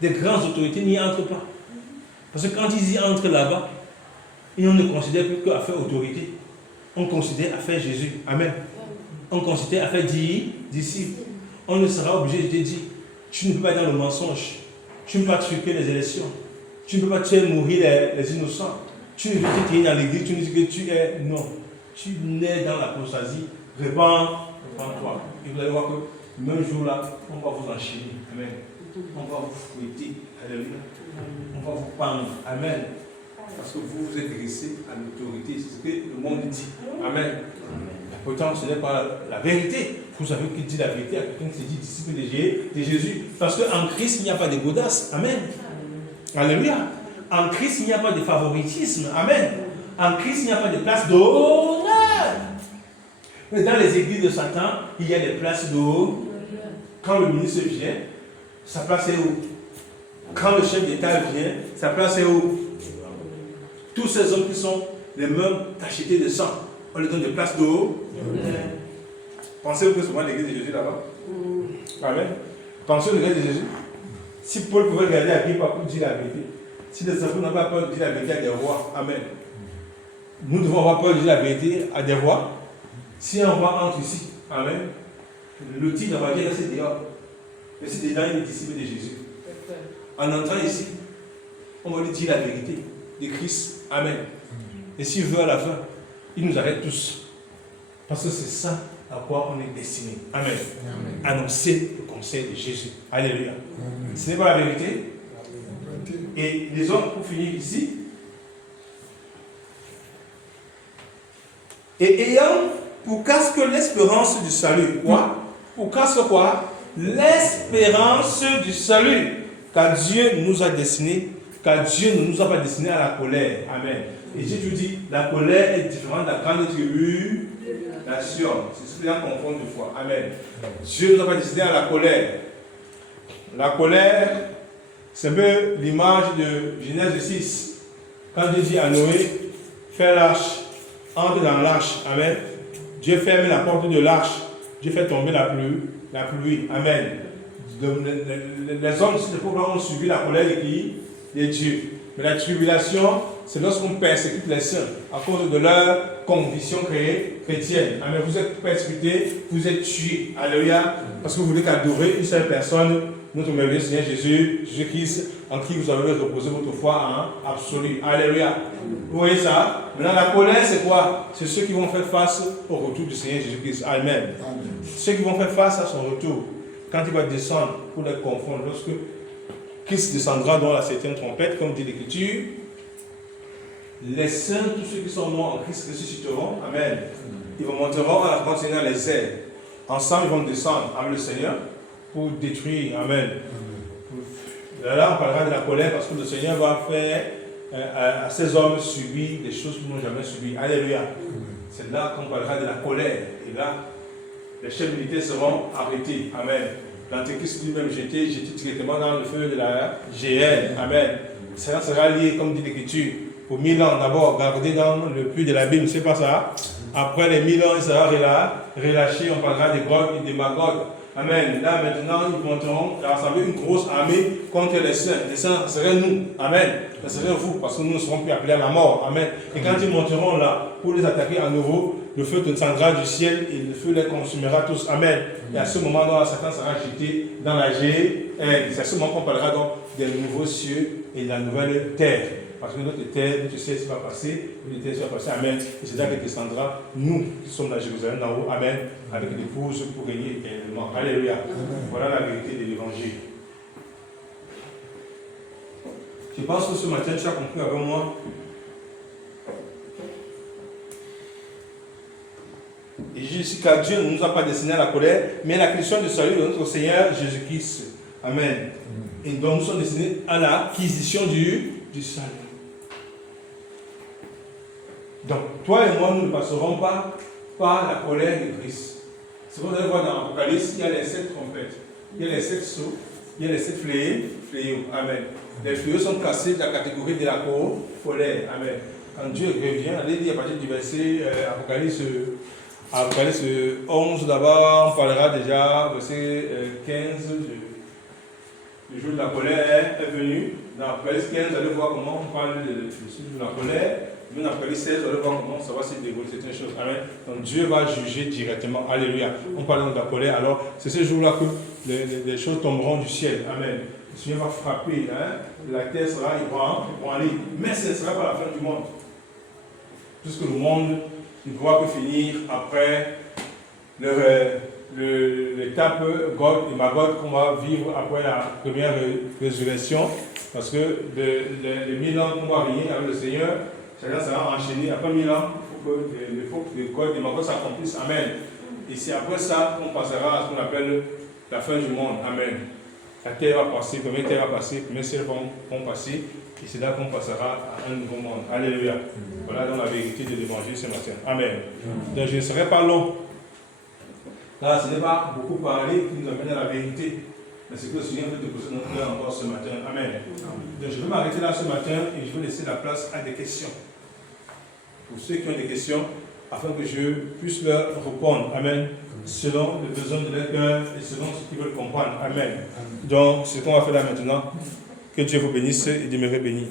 Des grandes autorités n'y entrent pas. Parce que quand ils y entrent là-bas, ils ne considèrent plus qu'à faire autorité. On considère à faire Jésus. Amen. On considère à faire disciple. On ne sera obligé de te dire, tu ne peux pas être dans le mensonge. Tu ne peux pas truquer les élections. Tu ne peux pas tuer, mourir les innocents. Tu ne peux pas te dans l'église, tu ne dis que tu es. Non. Tu nais dans l'apostasie, répands-toi. Et vous allez voir que le même jour là, on va vous enchaîner. Amen. On va vous fouetter. Alléluia. On va vous pendre. Amen. Parce que vous vous êtes dressé à l'autorité. C'est ce que le monde dit. Amen. Pourtant, ce n'est pas la vérité. Vous savez qui dit la vérité à quelqu'un qui se dit disciple de Jésus. Parce qu'en Christ, il n'y a pas de godasse. Amen. Alléluia. En Christ, il n'y a pas de favoritisme. Amen. En Christ, il n'y a pas de place d'honneur. Mais dans les églises de Satan, il y a des places d'honneur. Quand le ministre vient, sa place est où? Quand le chef d'État vient, sa place est où? Tous ces hommes qui sont les mêmes tachetés de sang, on leur donne des places d'honneur. Pensez-vous que souvent l'église de Jésus là-bas? Amen. Pensez au l'église de Jésus. Si Paul pouvait regarder la Bible pour dire la vérité, si les enfants n'ont pas peur de dire la vérité à des rois, amen. Nous devons avoir peur de dire la vérité à des rois. Si un roi entre ici, amen, le titre va dire rester dehors. Rester dedans, il est disciple de Jésus. En entrant ici, on va lui dire la vérité de Christ, amen. Et s'il veut à la fin, il nous arrête tous. Parce que c'est ça à quoi on est destiné. Amen. Annoncer le conseil de Jésus. Alléluia. Ce n'est pas la vérité. Et les hommes, pour finir ici, et ayant pour casque l'espérance du salut. Quoi? Pour casque quoi? L'espérance du salut. Car Dieu nous a destinés, car Dieu ne nous a pas destinés à la colère. Amen. Et Jésus dit, la colère est différente de la grande tribulation. C'est ce que les gens confondent des fois. Amen. Dieu ne nous a pas décidé à la colère. La colère, c'est un peu l'image de Genèse 6. Quand Dieu dit à Noé, fais l'arche, entre dans l'arche. Amen. Dieu ferme la porte de l'arche. Dieu fait tomber la pluie. Amen. Les hommes, les pauvres ont suivi la colère de qui? De Dieu. Mais la tribulation, c'est lorsqu'on persécute les saints à cause de leur conviction chrétienne. Amen. Vous êtes persécutés, vous êtes tués. Alléluia. Parce que vous voulez qu'adorer une seule personne, notre merveilleux Seigneur Jésus-Christ, en qui vous avez reposé votre foi en absolu. Alléluia. Vous voyez ça? Maintenant, la colère, c'est quoi? C'est ceux qui vont faire face au retour du Seigneur Jésus-Christ. Amen. Ceux qui vont faire face à son retour, quand il va descendre pour les confondre, lorsque Christ descendra dans la septième trompette, comme dit l'Écriture, les saints, tous ceux qui sont morts en Christ ressusciteront. Amen. Ils monteront à la grande Seigneur les ailes. Ensemble, ils vont descendre avec le Seigneur pour détruire. Amen. Là, on parlera de la colère parce que le Seigneur va faire à ces hommes subir des choses qu'ils n'ont jamais subies. Alléluia. C'est là qu'on parlera de la colère. Et là, les chefs militaires seront arrêtés. Amen. L'Antéchrist lui-même jeté directement dans le feu de la géhenne. Amen. Ça sera lié, comme dit l'Écriture, pour 1000 ans. D'abord, gardé dans le puits de l'abîme, c'est pas ça. Après les 1000 ans, il sera relâché. On parlera des Gog et des Magog. Amen. Là, maintenant, ils monteront rassembler une grosse armée contre les saints. Les saints, ce serait nous. Amen. Ce serait vous, parce que nous ne serons plus appelés à la mort. Amen. Et quand ils monteront là, pour les attaquer à nouveau, le feu descendra du ciel et le feu les consumera tous. Amen. Et à ce moment-là, Satan sera jeté dans la géhenne. C'est à ce moment qu'on parlera donc des nouveaux cieux et de la nouvelle terre. Parce que notre terre, notre ciel va passer, notre terre va passer. Amen. Et c'est là que descendra, nous qui sommes dans Jérusalem d'en haut. Amen. Avec l'épouse pour régner éternellement. Alléluia. Voilà la vérité de l'évangile. Je pense que ce matin, tu as compris avec moi. Et je dis qu'à Dieu ne nous a pas destiné à la colère, mais à la question du salut de notre Seigneur Jésus-Christ. Amen. Et donc nous sommes destinés à l'acquisition du salut. Donc, toi et moi, nous ne passerons pas par la colère de Christ. C'est ce que vous allez voir dans l'Apocalypse, il y a les 7 trompettes, il y a les 7 sceaux, il y a les 7 fléaux. Amen. Les fléaux sont classés dans la catégorie de la colère. Amen. Quand Dieu revient, allez lire à partir du verset Apocalypse 11, d'abord, on parlera déjà, verset 15, le jour de la colère est venu. Dans Apocalypse 15, vous allez voir comment on parle de la colère. Dans Apocalypse 16, vous allez voir comment ça va se dérouler certaines choses. Amen. Donc Dieu va juger directement. Alléluia. On parle de la colère. Alors, c'est ce jour-là que les choses tomberont du ciel. Amen. Le Seigneur va frapper. La terre sera ébranlée. Mais ce ne sera pas la fin du monde. Puisque le monde ne pourra que finir après l'étape Gog et Magog qu'on va vivre après la première résurrection. Parce que les 1000 ans qu'on va régner avec le Seigneur, chacun sera enchaîné. Après 1000 ans, il faut que Gog et Magog s'accomplissent. Amen. Et c'est après ça qu'on passera à ce qu'on appelle la fin du monde. Amen. La terre va passer, la première terre va passer, les premiers ciels vont passer. Et c'est là qu'on passera à un nouveau monde. Alléluia. Voilà donc la vérité de l'évangile ce matin. Amen. Donc je ne serai pas long. Là, ce n'est pas beaucoup parler qui nous amène à la vérité. Mais c'est que le Seigneur veut déposer notre cœur encore ce matin. Amen. Donc je vais m'arrêter là ce matin et je vais laisser la place à des questions. Pour ceux qui ont des questions, afin que je puisse leur répondre. Amen. Selon les besoins de leur cœur et selon ce qu'ils veulent comprendre. Amen. Donc, c'est ce qu'on va faire là maintenant. Que Dieu vous bénisse et demeure béni.